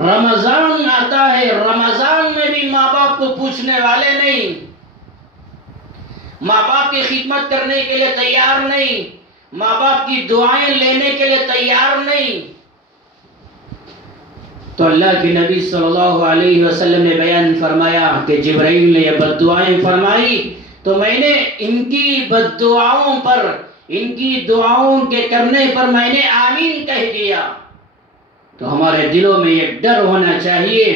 رمضان آتا ہے، رمضان میں بھی ماں باپ کو پوچھنے والے نہیں، ماں باپ کی خدمت کرنے کے لیے تیار نہیں، ماں باپ کی دعائیں لینے کے لیے تیار نہیں۔ تو اللہ کے نبی صلی اللہ علیہ وسلم نے بیان فرمایا کہ جبرائیل نے یہ بد دعائیں فرمائی، تو میں نے ان کی بد دعاؤں پر، ان کی دعاؤں کے کرنے پر میں نے آمین کہہ دیا۔ تو ہمارے دلوں میں یہ ڈر ہونا چاہیے،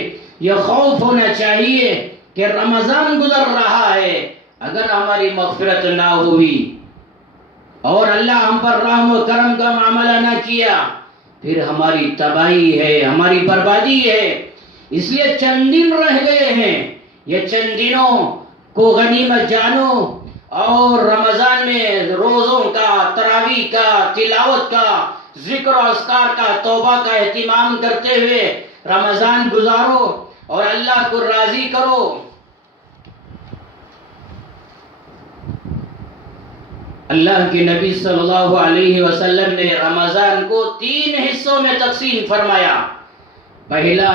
یہ خوف ہونا چاہیے کہ رمضان گزر رہا ہے، اگر ہماری مغفرت نہ ہوئی اور اللہ ہم پر رحم و کرم کا معاملہ نہ کیا، پھر ہماری تباہی ہے، ہماری بربادی ہے۔ اس لیے چند دن رہ گئے ہیں، یہ چند دنوں کو غنیمت جانو، اور رمضان میں روزوں کا، تراویح کا، تلاوت کا، ذکر و اذکار کا، توبہ کا اہتمام کرتے ہوئے رمضان گزارو اور اللہ کو راضی کرو۔ اللہ کے نبی صلی اللہ علیہ وسلم نے رمضان کو 3 حصوں میں تقسیم فرمایا۔ پہلا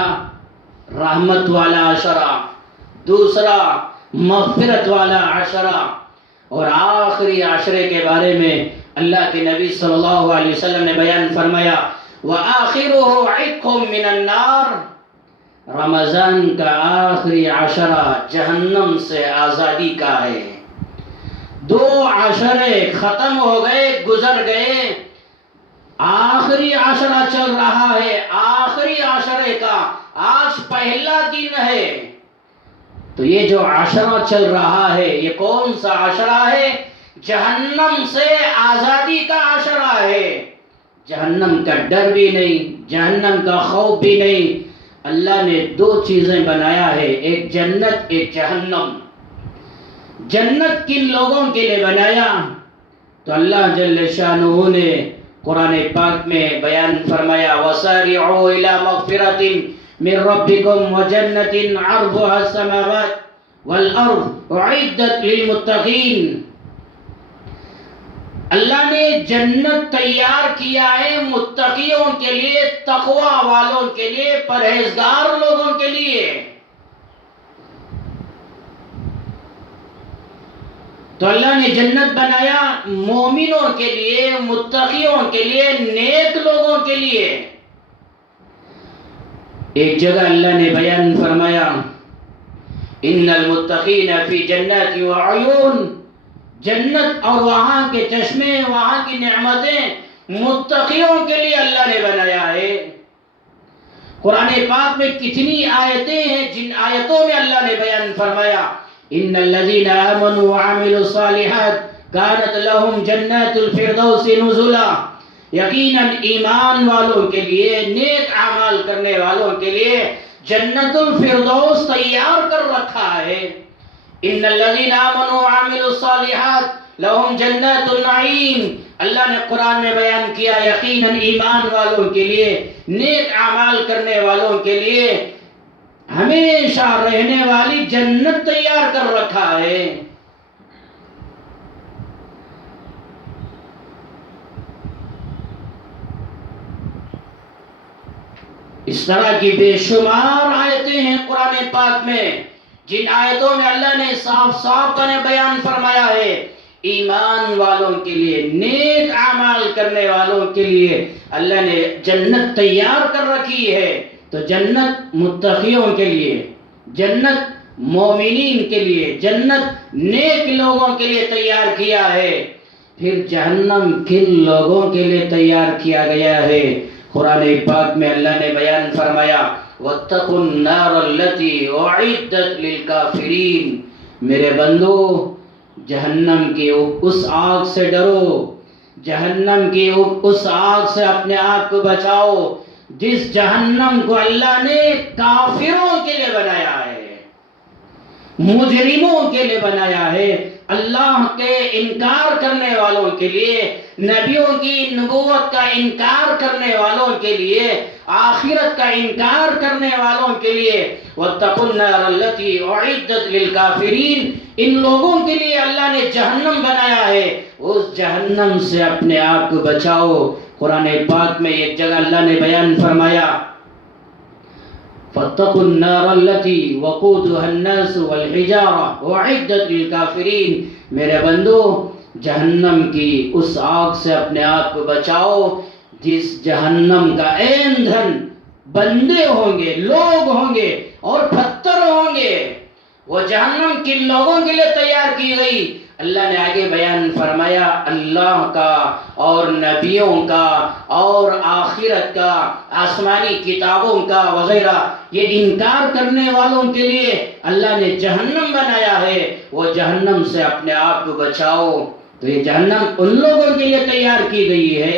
رحمت والا عشرہ، دوسرا مغفرت والا عشرہ، اور آخری عشرے کے بارے میں اللہ کے نبی صلی اللہ علیہ وسلم نے بیان فرمایا وَآخِرُهُ عِتْقٌ مِّنَ النَّارِ۔ رمضان کا آخری عشرہ جہنم سے آزادی کا ہے۔ 2 عشرے ختم ہو گئے، گزر گئے، آخری عشرہ چل رہا ہے، آخری عشرے کا آج پہلا دن ہے۔ تو یہ جو عشرہ چل رہا ہے یہ کون سا عشرہ ہے؟ جہنم سے آزادی کا عشرہ ہے۔ جہنم کا ڈر بھی نہیں، جہنم کا خوف بھی نہیں۔ اللہ نے 2 چیزیں بنایا ہے، ایک جنت، ایک جہنم۔ جنت کن لوگوں کے لیے بنایا؟ تو اللہ جل شانہ نے قرآن پاک میں بیان فرمایا وَسَارِعُوا إِلَى مَغْفِرَةٍ مِّن رَبِّكُمْ وَجَنَّةٍ عَرْضُهَا السَّمَاوَاتُ وَالْأَرْضُ أُعِدَّتْ لِلْمُتَّقِينَ۔ اللہ نے جنت تیار کیا ہے متقیوں کے لیے، تقوی والوں کے لیے، پرہیزگار لوگوں کے لیے۔ تو اللہ نے جنت بنایا مومنوں کے لیے، متقیوں کے لیے، نیک لوگوں کے لیے۔ ایک جگہ اللہ نے بیان فرمایا ان المتقین فی جنات و عیون، جنت اور وہاں کے چشمے، وہاں کی نعمتیں متقیوں کے لیے اللہ نے بنایا ہے۔ قرآن پاک میں کتنی آیتیں ہیں جن آیتوں میں اللہ نے بیان فرمایا ان الذین آمنوا وعملوا الصالحات کانت لہم جنات الفردوس نزلا، یقیناً ایمان والوں کے لیے، نیک اعمال کرنے والوں کے لیے جنت الفردوس تیار کر رکھا ہے۔ ان الذین آمنوا وعملوا الصالحات لہم جنات النعیم، اللہ نے قرآن میں بیان کیا یقیناً ایمان والوں کے لیے، نیک اعمال کرنے والوں کے لیے ہمیشہ رہنے والی جنت تیار کر رکھا ہے۔ اس طرح کی بے شمار آیتیں ہیں قرآن پاک میں جن آیتوں میں اللہ نے صاف صاف بیان فرمایا ہے ایمان والوں کے لیے، نیک اعمال کرنے والوں کے لیے اللہ نے جنت تیار کر رکھی ہے۔ تو جنت متقیوں کے لیے، جنت مومنین کے لیے، جنت نیک لوگوں کے لیے تیار کیا ہے۔ پھر جہنم کن لوگوں کے لیے تیار کیا گیا ہے؟ قرآن پاک میں اللہ نے بیان فرمایا وَاتَّقُوا النَّارَ الَّتِي أُعِدَّتْ لِلْكَافِرِينَ، میرے بندو جہنم کی اس آگ سے ڈرو، جہنم کی اس آگ سے اپنے آپ کو بچاؤ جس جہنم کو اللہ نے کافروں کے لیے بنایا ہے، مجرموں کے لیے بنایا ہے، اللہ کے انکار کرنے والوں کے لیے، نبیوں کی نبوت کا انکار کرنے والوں کے لیے، آخرت کا انکار کرنے والوں کے لیے۔ وَاتَّقُوا النَّارَ الَّتِي أُعِدَّتْ لِلْكَافِرِينَ، ان لوگوں کے لیے اللہ نے جہنم بنایا ہے، اس جہنم سے اپنے آپ کو بچاؤ۔ قرآن پاک میں ایک جگہ اللہ نے بیان فرمایا فَاتَّقُوا النَّارَ الَّتِي وَقُودُهَا النَّاسُ وَالْحِجَارَةُ أُعِدَّتْ لِلْكَافِرِينَ، میرے بندو جہنم کی اس آگ سے اپنے آپ کو بچاؤ جس جہنم کا ایندھن بندے ہوں گے، لوگ ہوں گے اور پتھر ہوں گے۔ وہ جہنم کن لوگوں کے لیے تیار کی گئی؟ اللہ نے آگے بیان فرمایا اللہ کا اور نبیوں کا اور آخرت کا، آسمانی کتابوں کا وغیرہ، یہ انکار کرنے والوں کے لیے اللہ نے جہنم بنایا ہے، وہ جہنم سے اپنے آپ کو بچاؤ۔ تو یہ جہنم ان لوگوں کے لیے تیار کی گئی ہے۔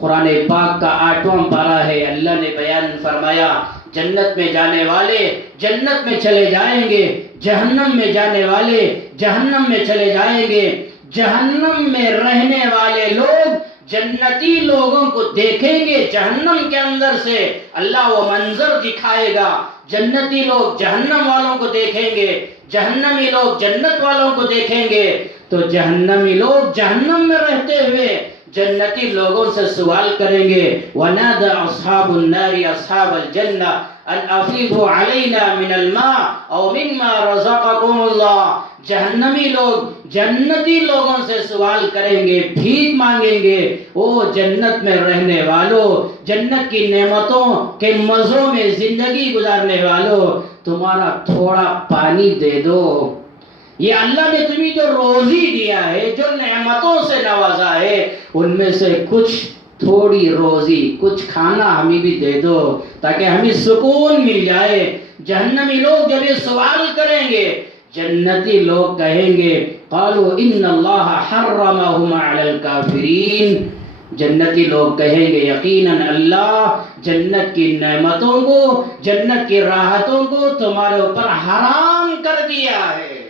قرآن پاک کا 8واں پارہ ہے، اللہ نے بیان فرمایا جنت میں جانے والے جنت میں چلے جائیں گے، جہنم میں جانے والے جہنم میں چلے جائیں گے۔ جہنم میں رہنے والے لوگ جنتی لوگوں کو دیکھیں گے، جہنم کے اندر سے اللہ وہ منظر دکھائے گا، جنتی لوگ جہنم والوں کو دیکھیں گے، جہنمی لوگ جنت والوں کو دیکھیں گے۔ تو جہنمی لوگ جہنم میں رہتے ہوئے جنتی لوگوں سے سوال کریں گے وَنَادَى أَصْحَابُ النَّارِ أَصْحَابَ الْجَنَّةِ أَنْ أَفِيضُوا عَلَيْنَا مِنَ الْمَاءِ أَوْ مِمَّا رَزَقَكُمُ اللَّهُ، جہنمی لوگ جنتی لوگوں سے سوال کریں گے، بھیک مانگیں گے، او جنت میں رہنے والوں، جنت کی نعمتوں کے مزوں میں زندگی گزارنے والوں، تمہارا تھوڑا پانی دے دو۔ یہ اللہ نے تمہیں جو روزی دیا ہے، جو نعمتوں سے نوازا ہے، ان میں سے کچھ تھوڑی روزی، کچھ کھانا ہمیں بھی دے دو تاکہ ہمیں سکون مل جائے۔ جہنمی لوگ جب یہ سوال کریں گے، جنتی لوگ کہیں گے قالوا ان اللہ حرمہم علی الکافرین، جنتی لوگ کہیں گے یقیناً اللہ جنت کی نعمتوں کو، جنت کی راحتوں کو تمہارے اوپر حرام کر دیا ہے۔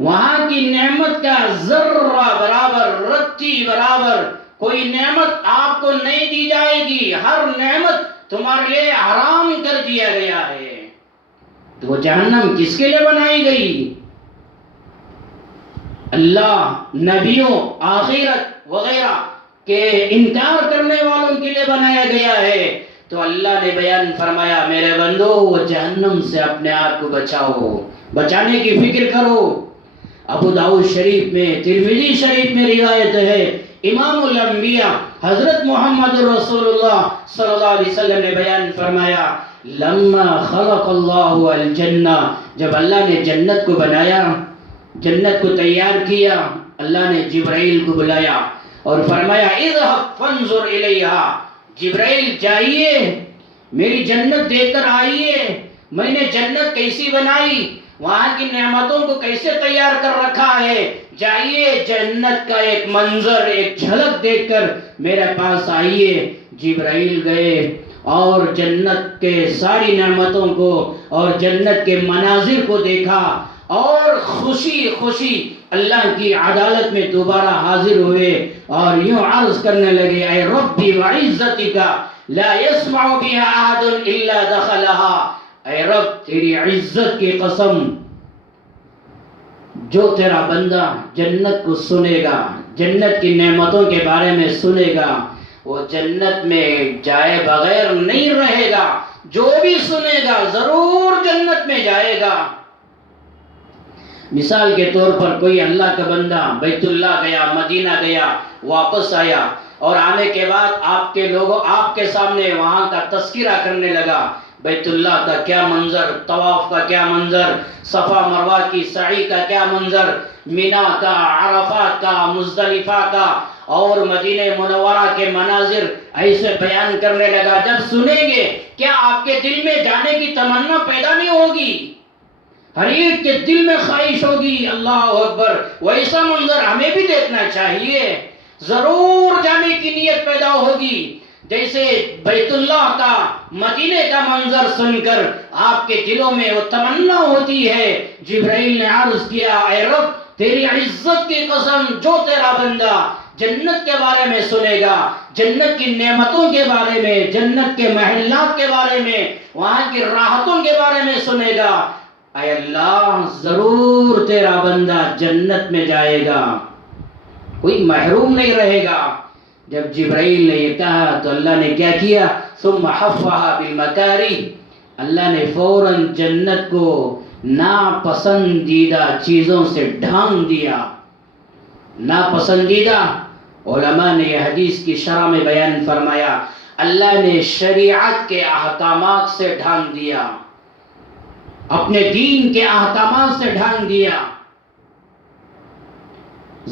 وہاں کی نعمت کا ذرہ برابر، رتی برابر کوئی نعمت آپ کو نہیں دی جائے گی، ہر نعمت تمہارے لیے حرام کر دیا گیا ہے۔ تو وہ جہنم کس کے لیے بنائی گئی؟ اللہ، نبیوں، آخرت وغیرہ کے انکار کرنے والوں کے لیے بنایا گیا ہے۔ تو اللہ نے بیان فرمایا میرے بندو وہ جہنم سے اپنے آپ کو بچاؤ، بچانے کی فکر کرو۔ ابو داؤد شریف میں، ترمذی شریف میں روایت ہے امام الانبیاء حضرت محمد رسول اللہ صلی اللہ علیہ وسلم نے بیان فرمایا، لما خلق اللہ الجنہ، جب اللہ نے جنت کو بنایا، جنت کو تیار کیا، اللہ نے جبرائیل کو بلایا اور فرمایا اذهب فانظر الیہا، جبرائیل جائیے میری جنت دیکھ کر آئیے، میں نے جنت کیسی بنائی، وہاں کی نعمتوں کو کیسے تیار کر رکھا ہے، جائیے جنت کا ایک منظر، ایک جھلک دیکھ کر میرے پاس آئیے۔ جبرائیل گئے اور جنت کے ساری نعمتوں کو اور جنت کے مناظر کو دیکھا اور خوشی خوشی اللہ کی عدالت میں دوبارہ حاضر ہوئے اور یوں عرض کرنے لگے، اے ربی وعزتک لا يسمع بها احد الا دخلها، اے رب تیری عزت کی قسم، جو تیرا بندہ جنت کو سنے گا، جنت کی نعمتوں کے بارے میں سنے گا، وہ جنت میں جائے بغیر نہیں رہے گا، جو بھی سنے گا ضرور جنت میں جائے گا۔ مثال کے طور پر کوئی اللہ کا بندہ بیت اللہ گیا، مدینہ گیا، واپس آیا اور آنے کے بعد آپ کے لوگوں آپ کے سامنے وہاں کا تذکرہ کرنے لگا، بیت اللہ کا کیا منظر، طواف کا کیا منظر، صفا مروہ کی سعی کا کیا منظر، مینا کا، عرفات کا، مزدلفہ کا اور مدینہ منورہ کے مناظر ایسے بیان کرنے لگا۔ جب سنیں گے کیا آپ کے دل میں جانے کی تمنا پیدا نہیں ہوگی؟ ہر ایک کے دل میں خواہش ہوگی، اللہ اکبر ویسا منظر ہمیں بھی دیکھنا چاہیے، ضرور جانے کی نیت پیدا ہوگی۔ جیسے بیت اللہ کا، مدینے کا منظر سن کر آپ کے دلوں میں وہ تمنا ہوتی ہے۔ جبرائیل نے عرض کیا، اے رب تیری عزت کی قسم، جو تیرا بندہ جنت کے بارے میں سنے گا، جنت کی نعمتوں کے بارے میں، جنت کے محلات کے بارے میں، وہاں کی راحتوں کے بارے میں سنے گا، اے اللہ ضرور تیرا بندہ جنت میں جائے گا، کوئی محروم نہیں رہے گا۔ جب جبرائیل نے یہ کہا تو اللہ نے کیا کیا، ثم حفها بالمکاری، اللہ نے فوراً جنت کو ناپسندیدہ چیزوں سے ڈھانک دیا۔ ناپسندیدہ، علماء نے یہ حدیث کی شرح میں بیان فرمایا، اللہ نے شریعت کے احکامات سے ڈھانک دیا، اپنے دین کے احکامات سے ڈھانک دیا۔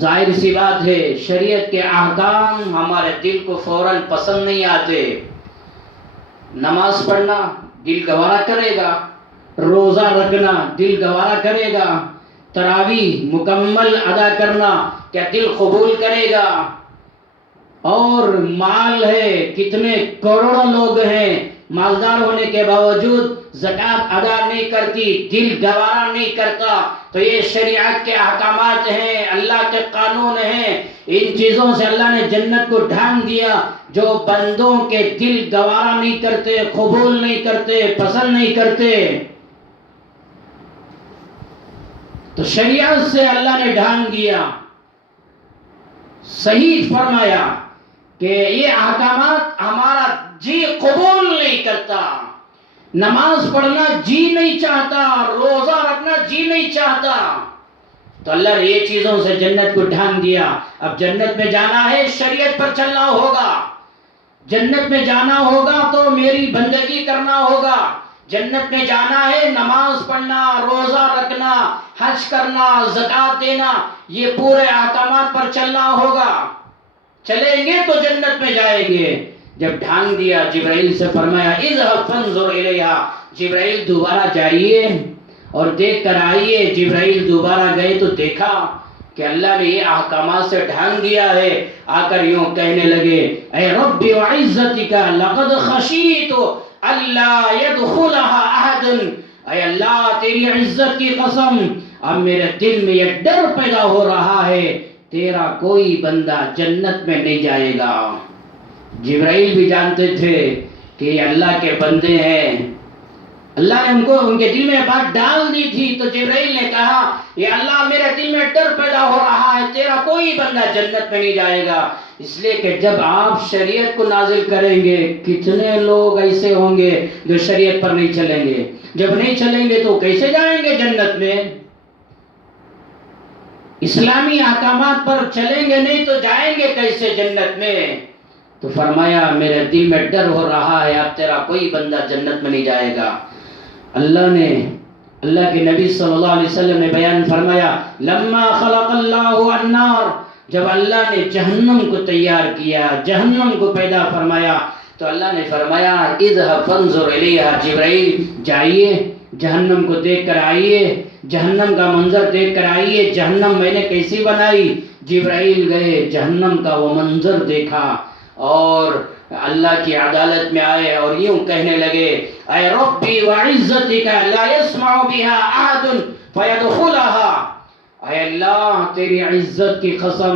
ظاہر سی بات ہے شریعت کے احکام ہمارے دل کو فوراً پسند نہیں آتے۔ نماز پڑھنا دل گوارا کرے گا، روزہ رکھنا دل گوارا کرے گا، تراویح مکمل ادا کرنا کیا دل قبول کرے گا؟ اور مال ہے، کتنے کروڑوں لوگ ہیں، مالدار ہونے کے باوجود زکوٰۃ ادا نہیں کرتی، دل گوارا نہیں کرتا۔ تو یہ شریعت کے احکامات ہیں، اللہ کے قانون ہیں، ان چیزوں سے اللہ نے جنت کو ڈھانک دیا۔ جو بندوں کے دل گوارا نہیں کرتے، قبول نہیں کرتے، پسند نہیں کرتے، تو شریعت سے اللہ نے ڈھانک دیا۔ صحیح فرمایا کہ یہ احکامات ہمارا جی قبول نہیں کرتا، نماز پڑھنا جی نہیں چاہتا، روزہ رکھنا جی نہیں چاہتا، تو اللہ نے یہ چیزوں سے جنت کو ڈھانک دیا۔ اب جنت میں جانا ہے، شریعت پر چلنا ہوگا، جنت میں جانا ہوگا تو میری بندگی کرنا ہوگا، جنت میں جانا ہے نماز پڑھنا، روزہ رکھنا، حج کرنا، زکوٰۃ دینا، یہ پورے احکامات پر چلنا ہوگا، چلیں گے تو جنت میں جائیں گے۔ جب ڈھانک دیا جبرائیل سے فرمایا اذهب فانظر الیہا، جبرائیل دوبارہ جائیے اور دیکھ کر آئیے۔ جبرائیل دوبارہ گئے تو دیکھا کہ اللہ نے یہ احکامات سے ڈھانک دیا ہے، آ کر یوں کہنے لگے، اے رب وعزتک لقد خشیت الا يدخلها احد، اے اللہ تیری عزت کی قسم اب میرے دل میں یہ ڈر پیدا ہو رہا ہے، تیرا کوئی بندہ جنت میں نہیں جائے گا۔ جبرائیل بھی جانتے تھے کہ یہ اللہ کے بندے ہیں، اللہ نے ان کے دل میں بات ڈال دی تھی، تو جبرائیل نے کہا یہ اللہ میرے دل میں ڈر پیدا ہو رہا ہے، تیرا کوئی بندہ جنت میں نہیں جائے گا۔ اس لیے کہ جب آپ شریعت کو نازل کریں گے، کتنے لوگ ایسے ہوں گے جو شریعت پر نہیں چلیں گے، جب نہیں چلیں گے تو کیسے جائیں گے جنت میں؟ اسلامی احکامات پر چلیں گے نہیں تو جائیں گے کیسے جنت میں؟ تو فرمایا میرے دل میں ڈر ہو رہا ہے اب تیرا کوئی بندہ جنت میں نہیں جائے گا۔ اللہ کے نبی صلی اللہ علیہ وسلم نے بیان فرمایا لما خلق اللہ النار، جب اللہ نے جہنم کو تیار کیا، جہنم کو پیدا فرمایا، تو اللہ نے فرمایا اذهب فانظر الیہا، جبرائیل جائیے جہنم کو دیکھ کر آئیے، جہنم کا منظر دیکھ کر آئیے، جہنم میں نے کیسی بنائی۔ جبرائیل گئے، جہنم کا وہ منظر دیکھا اور اللہ کی عدالت میں آئے اور یوں کہنے لگے اے ربی وعزتک لا يسمع بها احد فيدخلها، اے اللہ تیری عزت کی قسم،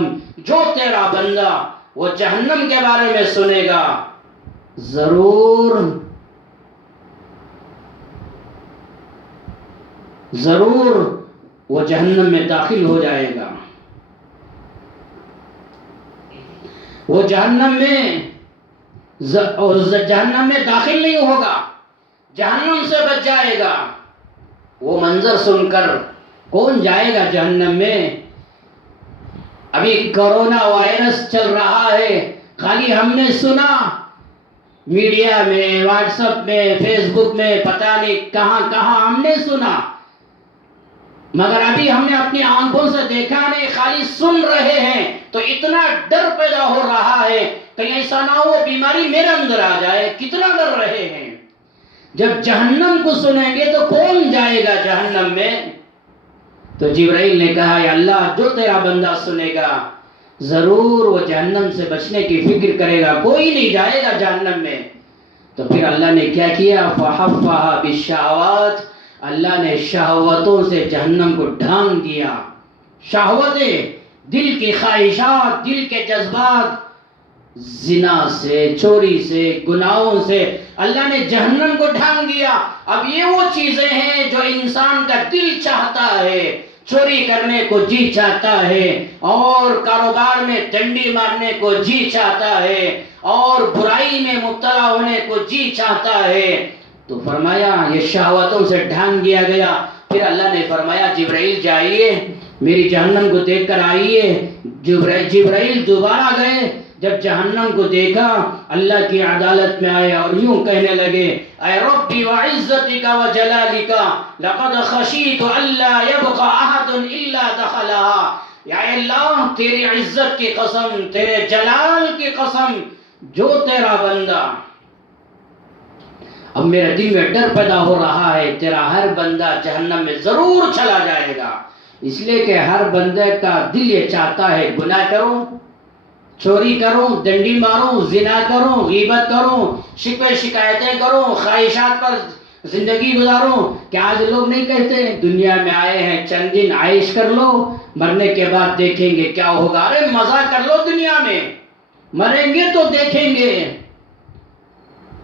جو تیرا بندہ وہ جہنم کے بارے میں سنے گا ضرور وہ جہنم میں داخل ہو جائے گا، وہ جہنم میں داخل نہیں ہوگا، جہنم سے بچ جائے گا۔ وہ منظر سن کر کون جائے گا جہنم میں؟ ابھی کرونا وائرس چل رہا ہے، خالی ہم نے سنا میڈیا میں، واٹس ایپ میں، فیس بک میں، پتہ نہیں کہاں کہاں ہم نے سنا، مگر ابھی ہم نے اپنی آنکھوں سے دیکھا نہیں، خالی سن رہے ہیں۔ تو اتنا ڈر پیدا ہو رہا ہے کہیں ایسا نہ ہو بیماری میرے اندر آ جائے، کتنا ڈر رہے ہیں۔ جب جہنم کو سنیں گے تو کون جائے گا جہنم میں؟ تو جبرائیل نے کہا یا اللہ جو تیرا بندہ سنے گا ضرور وہ جہنم سے بچنے کی فکر کرے گا، کوئی نہیں جائے گا جہنم میں۔ تو پھر اللہ نے کیا کیا؟ فحفها بالشہوات، اللہ نے شہوتوں سے جہنم کو ڈھانک دیا۔ شہوتیں، دل کی خواہشات، دل کے جذبات، زنا سے، چوری سے، گناہوں سے اللہ نے جہنم کو ڈھانک دیا۔ اب یہ وہ چیزیں ہیں جو انسان کا دل چاہتا ہے، چوری کرنے کو جی چاہتا ہے، اور کاروبار میں ڈنڈی مارنے کو جی چاہتا ہے، اور برائی میں مبتلا ہونے کو جی چاہتا ہے۔ تو فرمایا یہ شہوتوں سے ڈھانک دیا گیا۔ پھر اللہ نے فرمایا جبرائیل جائیے میری جہنم کو دیکھ کر آئیے۔ جبرائیل دوبارہ گئے، جب جہنم کو دیکھا اللہ کی عدالت میں آئے اور یوں کہنے لگے اے ربی وعزتک وجلالک لقد خشیت الا یبقى احد الا دخلها، یا اللہ تیری عزت کی قسم، تیرے جلال کی قسم، جو تیرا بندہ، اب میرے دل میں ڈر پیدا ہو رہا ہے تیرا ہر بندہ جہنم میں ضرور چلا جائے گا، اس لیے کہ ہر بندے کا دل یہ چاہتا ہے گناہ کروں، چوری کروں، ڈنڈی ماروں، زنا کروں، غیبت کروں، شکوے شکایتیں کروں، خواہشات پر زندگی گزاروں۔ کیا آج لوگ نہیں کہتے دنیا میں آئے ہیں چند دن عائش کر لو، مرنے کے بعد دیکھیں گے کیا ہوگا؟ ارے مزہ کر لو دنیا میں، مریں گے تو دیکھیں گے۔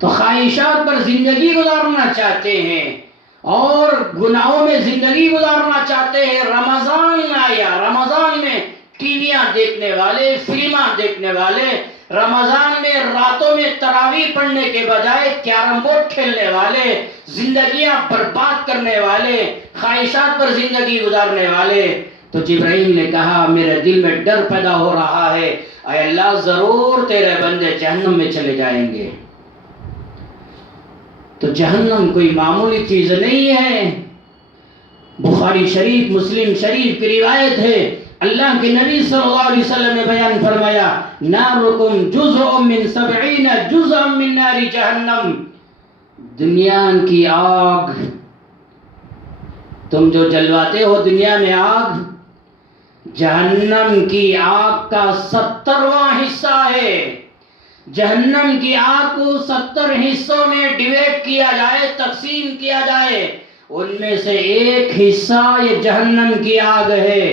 تو خواہشات پر زندگی گزارنا چاہتے ہیں اور گناہوں میں زندگی گزارنا چاہتے ہیں۔ رمضان آیا، رمضان میں ٹی ویاں دیکھنے والے، فلماں دیکھنے والے، رمضان میں راتوں میں تراویح پڑھنے کے بجائے کیرم بورڈ کھیلنے والے، زندگیاں برباد کرنے والے، خواہشات پر زندگی گزارنے والے۔ تو جبرائیل نے کہا میرے دل میں ڈر پیدا ہو رہا ہے، اے اللہ ضرور تیرے بندے جہنم میں چلے جائیں گے۔ تو جہنم کوئی معمولی چیز نہیں ہے۔ بخاری شریف، مسلم شریف کی روایت ہے، اللہ کے نبی صلی اللہ علیہ وسلم نے بیان فرمایا نارکم جزء من 70 جزءا من نار جہنم، دنیا کی آگ، تم جو جلواتے ہو دنیا میں آگ، جہنم کی آگ کا 70واں حصہ ہے۔ جہنم کی آگ کو 70 حصوں میں ڈیوائڈ کیا جائے، تقسیم کیا جائے، ان میں سے ایک حصہ یہ جہنم کی آگ ہے۔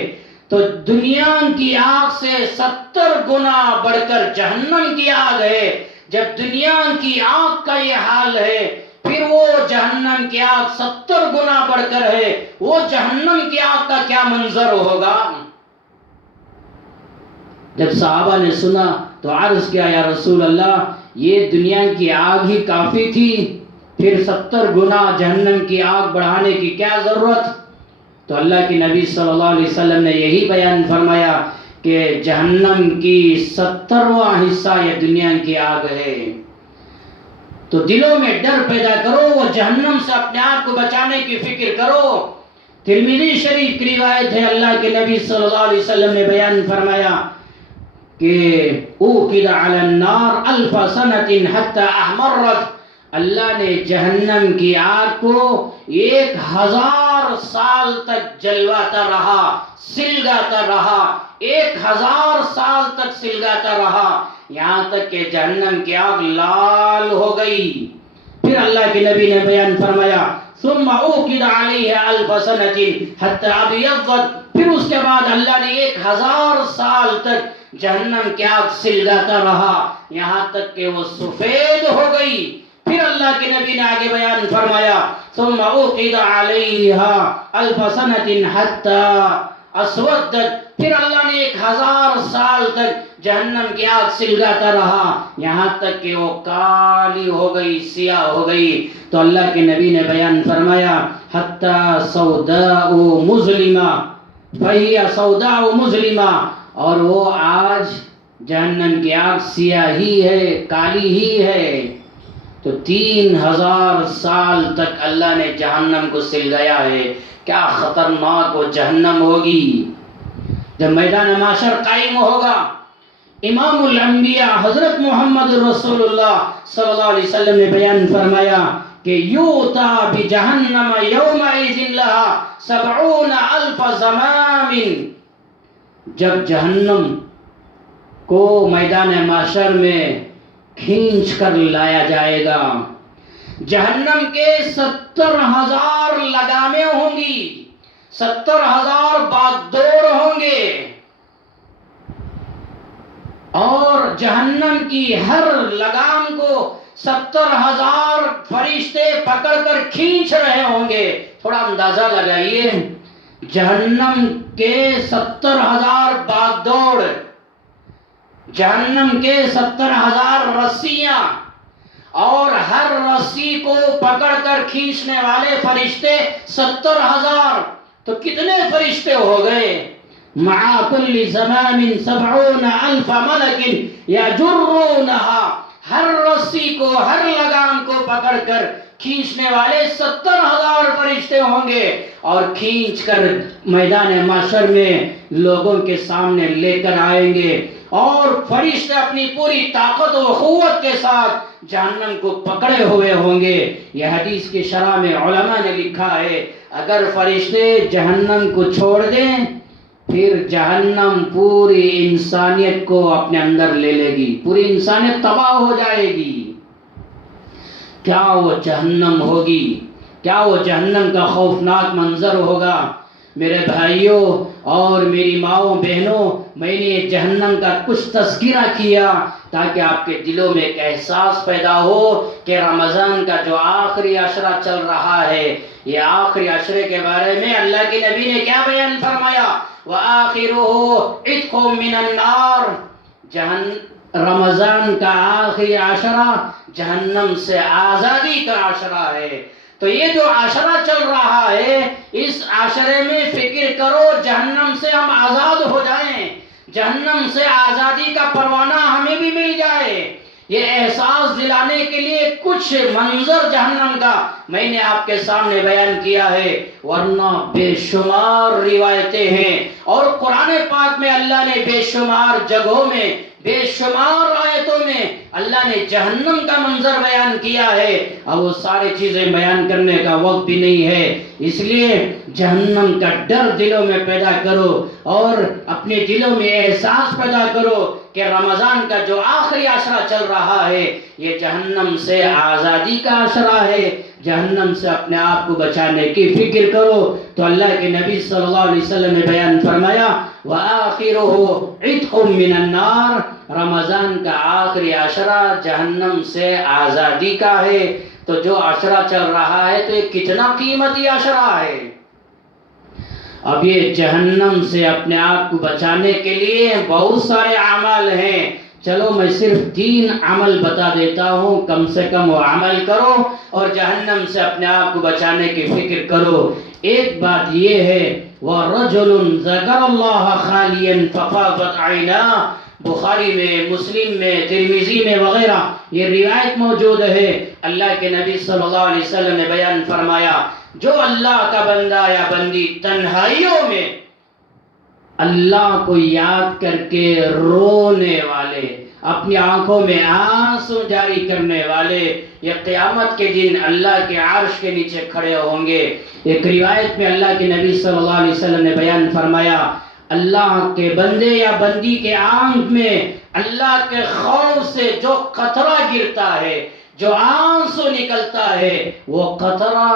تو دنیا کی آگ سے 70 گنا بڑھ کر جہنم کی آگ ہے۔ جب دنیا کی آگ کا یہ حال ہے، پھر وہ جہنم کی آگ 70 گنا بڑھ کر ہے، وہ جہنم کی آگ کا کیا منظر ہوگا؟ جب صحابہ نے سنا تو عرض کیا یا رسول اللہ یہ دنیا کی آگ ہی کافی تھی، پھر 70 گنا جہنم کی آگ بڑھانے کی کیا ضرورت؟ تو اللہ کی نبی صلی اللہ علیہ وسلم نے یہی بیان فرمایا کہ جہنم کی 70واں حصہ یہ دنیا کی آگ ہے. تو دلوں میں ڈر پیدا کرو، وہ جہنم سے اپنے آپ کو بچانے کی فکر کرو. ترمذی شریف کی روایت ہے، اللہ کے نبی صلی اللہ علیہ وسلم نے بیان فرمایا کہ اوقد علی النار 1000 سنۃ حتی احمرت. اللہ نے جہنم کی آگ کو 1000 سال تک جلواتا رہا، سلگاتا رہا، 1000 سال تک سلگاتا رہا، یہاں تک کہ جہنم کی آگ لال ہو گئی. پھر اللہ کے نبی نے بیان فرمایا ثم اوقد علیہ 1000 سنۃ حتی ابیضت. پھر اس کے بعد اللہ نے 1000 سال تک جہنم کی آگ سلگاتا رہا، یہاں تک کہ وہ سفید ہو گئی. پھر اللہ کے نبی نے آگے بیان فرمایا ثم اوقد علیہا 1000 سنۃ حتی اسودت. پھر اللہ نے 1000 سال تک جہنم کی آگ سلگاتا رہا، یہاں تک کہ وہ کالی ہو گئی، سیاہ ہو گئی. تو اللہ کے نبی نے بیان فرمایا حتی سوداء مظلمہ فہی سوداء مظلمہ. اور وہ آج جہنم کی آگ سیاہ ہی ہے، کالی ہی ہے. تو 3000 سال تک اللہ نے جہنم کو سلگایا ہے. کیا خطرناک وہ جہنم ہوگی. جب میدان محشر قائم ہوگا، امام الانبیاء حضرت محمد رسول اللہ صلی اللہ علیہ وسلم نے بیان فرمایا کہ یوتا بجہنم یومئذ لہا 70,000 زمام. جب جہنم کو میدان محشر میں کھینچ کر لایا جائے گا، جہنم کے 70,000 لگامیں ہوں گی، 70,000 بازدور ہوں گے، اور جہنم کی ہر لگام کو 70,000 فرشتے پکڑ کر کھینچ رہے ہوں گے. تھوڑا اندازہ لگائیے، جہنم کے 70,000 بازدور، جہنم کے 70,000 رسیاں، اور ہر رسی کو پکڑ کر کھینچنے والے فرشتے 70,000. تو کتنے فرشتے ہو گئے؟ مع كل زمام 70,000 ملک یجرونها. ہر رسی کو، ہر لگام کو پکڑ کر کھینچنے والے 70,000 فرشتے ہوں گے، اور کھینچ کر میدان محشر میں لوگوں کے سامنے لے کر آئیں گے. اور فرشتے اپنی پوری طاقت و قوت کے ساتھ جہنم کو پکڑے ہوئے ہوں گے. یہ حدیث کی شرح میں علماء نے لکھا ہے اگر فرشتے جہنم کو چھوڑ دیں، پھر جہنم پوری انسانیت کو اپنے اندر لے لے گی، پوری انسانیت تباہ ہو جائے گی. کیا وہ جہنم ہوگی، کیا وہ جہنم کا خوفناک منظر ہوگا. میرے بھائیوں اور میری ماؤں بہنوں، میں نے جہنم کا کچھ تذکرہ کیا تاکہ آپ کے دلوں میں ایک احساس پیدا ہو کہ رمضان کا جو آخری عشرہ چل رہا ہے، یہ آخری عشرے کے بارے میں اللہ کے نبی نے کیا بیان فرمایا؟ وَآخِرُهُ عِتْقٌ مِّنَ النَّارِ. رمضان کا آخری عشرہ جہنم سے آزادی کا عشرہ ہے. تو یہ جو عشرہ چل رہا ہے، اس عشرے میں فکر کرو جہنم سے ہم آزاد ہو جائیں، جہنم سے آزادی کا پروانہ ہمیں بھی مل جائے. یہ احساس دلانے کے لیے کچھ منظر جہنم کا میں نے آپ کے سامنے بیان کیا ہے، ورنہ بے شمار روایتیں ہیں، اور قرآن پاک میں اللہ نے بے شمار جگہوں میں، بے شمار آیتوں میں اللہ نے جہنم کا منظر بیان کیا ہے. اب وہ ساری چیزیں بیان کرنے کا وقت بھی نہیں ہے، اس لیے جہنم کا ڈر دلوں میں پیدا کرو، اور اپنے دلوں میں احساس پیدا کرو کہ رمضان کا جو آخری عشرہ چل رہا ہے یہ جہنم سے آزادی کا عشرہ ہے. جہنم سے اپنے آپ کو بچانے کی فکر کرو. تو اللہ کے نبی صلی اللہ علیہ وسلم نے بیان فرمایا وَآخِرُهُ عِتْقٌ مِّنَ النَّارِ. رمضان کا آخری عشرہ جہنم سے آزادی کا ہے. تو جو عشرہ چل رہا ہے تو یہ کتنا قیمتی عشرہ ہے. اب یہ جہنم سے اپنے آپ کو بچانے کے لیے بہت سارے اعمال ہیں چلو میں صرف 3 عمل بتا دیتا ہوں، کم سے کم وہ عمل کرو اور جہنم سے اپنے آپ کو بچانے کی فکر کرو۔ ایک بات یہ ہے وَرَجُلٌ ذَكَرَ اللَّهَ خَالِيًا فَفَاضَتْ عَيْنَاهُ، بخاری میں، مسلم میں، ترمذی میں وغیرہ یہ روایت موجود ہے۔ اللہ کے نبی صلی اللہ علیہ وسلم نے بیان فرمایا جو اللہ کا بندہ یا بندی تنہائیوں میں اللہ کو یاد کر کے رونے والے، اپنی آنکھوں میں آنسو جاری کرنے والے، یہ قیامت کے دن اللہ کے عرش کے نیچے کھڑے ہوں گے۔ ایک روایت میں اللہ کے نبی صلی اللہ علیہ وسلم نے بیان فرمایا اللہ کے بندے یا بندی کے آنکھ میں اللہ کے خوف سے جو قطرہ گرتا ہے، جو آنسو نکلتا ہے، وہ قطرہ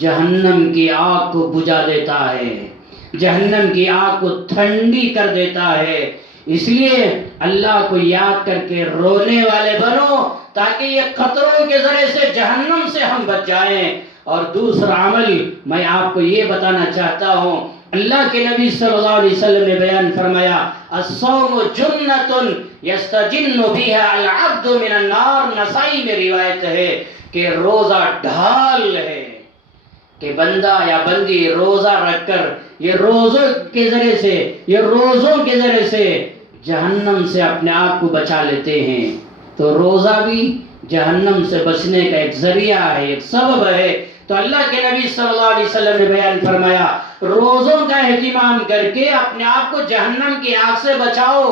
جہنم کی آگ کو بجھا دیتا ہے، جہنم کی آگ کو ٹھنڈی کر دیتا ہے۔ اس لیے اللہ کو یاد کر کے رونے والے بنو تاکہ یہ قطروں کے ذریعے سے جہنم سے ہم بچ جائیں۔ اور دوسرا عمل میں آپ کو یہ بتانا چاہتا ہوں، اللہ کے نبی صلی اللہ علیہ وسلم نے بیان فرمایا الصوم جنۃ یستجن بها العبد من النار، نسائی میں روایت ہے کہ روزہ ڈھال ہے کہ بندہ یا بندی روزہ رکھ کر یہ روزوں کے ذریعے سے جہنم سے اپنے آپ کو بچا لیتے ہیں۔ تو روزہ بھی جہنم سے بچنے کا ایک ذریعہ ہے، ایک سبب ہے۔ تو اللہ کے نبی صلی اللہ علیہ وسلم نے بیان فرمایا روزوں کا اہتمام کر کے اپنے آپ کو جہنم کی آگ سے بچاؤ۔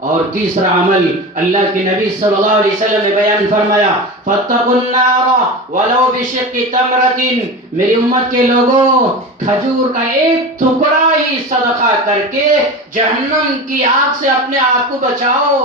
اور تیسرا عمل اللہ کے نبی صلی اللہ علیہ وسلم نے بیان فرمایا فَاتَّقُوا النَّارَ وَلَوْ بِشِقِّ تَمْرَةٍ، میری امت کے لوگوں کھجور کا ایک ٹکڑا ہی صدقہ کر کے جہنم کی آگ سے اپنے آپ کو بچاؤ۔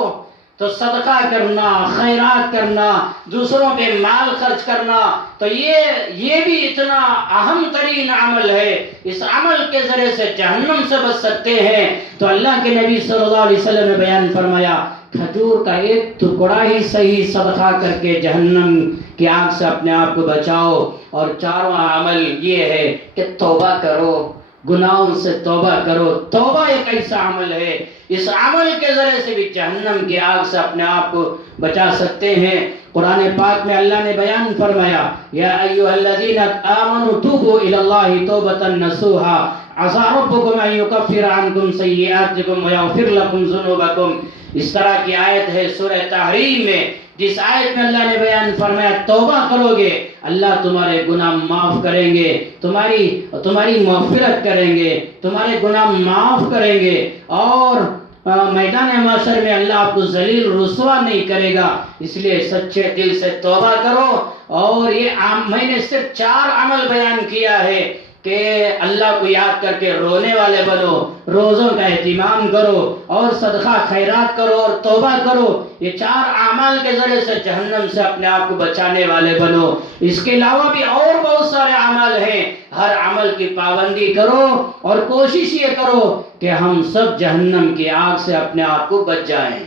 تو صدقہ کرنا، خیرات کرنا، دوسروں پہ مال خرچ کرنا، تو یہ بھی اتنا اہم ترین عمل ہے، اس عمل کے ذریعے سے جہنم سے بچ سکتے ہیں۔ تو اللہ کے نبی صلی اللہ علیہ وسلم نے بیان فرمایا کھجور کا ایک ٹکڑا ہی صحیح صدقہ کر کے جہنم کی آگ سے اپنے آپ کو بچاؤ۔ اور چارواں عمل یہ ہے کہ توبہ کرو، گناہوں سے توبہ کرو۔ توبہ ایک ایسا عمل ہے، اس عمل کے ذریعے سے بھی جہنم کی آگ سے اپنے آپ کو بچا سکتے ہیں۔ قرآن پاک میں اللہ نے بیان فرمایا یا ایھا الذین آمنوا توبوا الی اللہ توبۃ نصوحا عسیٰ ربکم ان یکفر عنکم سیئاتکم ویغفر لکم ذنوبکم۔ اس طرح کی آیت ہے سورہ تحریم میں، جس آیت میں اللہ نے بیان فرمایا توبہ کرو گے اللہ تمہارے گناہ معاف کریں گے، تمہاری مغفرت کریں گے، تمہارے گناہ معاف کریں گے، اور میدان محشر میں اللہ آپ کو ذلیل رسوا نہیں کرے گا۔ اس لیے سچے دل سے توبہ کرو۔ اور یہ میں نے صرف 4 عمل بیان کیا ہے کہ اللہ کو یاد کر کے رونے والے بنو، روزوں کا اہتمام کرو، اور صدقہ خیرات کرو، اور توبہ کرو۔ یہ 4 اعمال کے ذریعے سے جہنم سے اپنے آپ کو بچانے والے بنو۔ اس کے علاوہ بھی اور بہت سارے اعمال ہیں، ہر عمل کی پابندی کرو اور کوشش یہ کرو کہ ہم سب جہنم کی آگ سے اپنے آپ کو بچ جائیں۔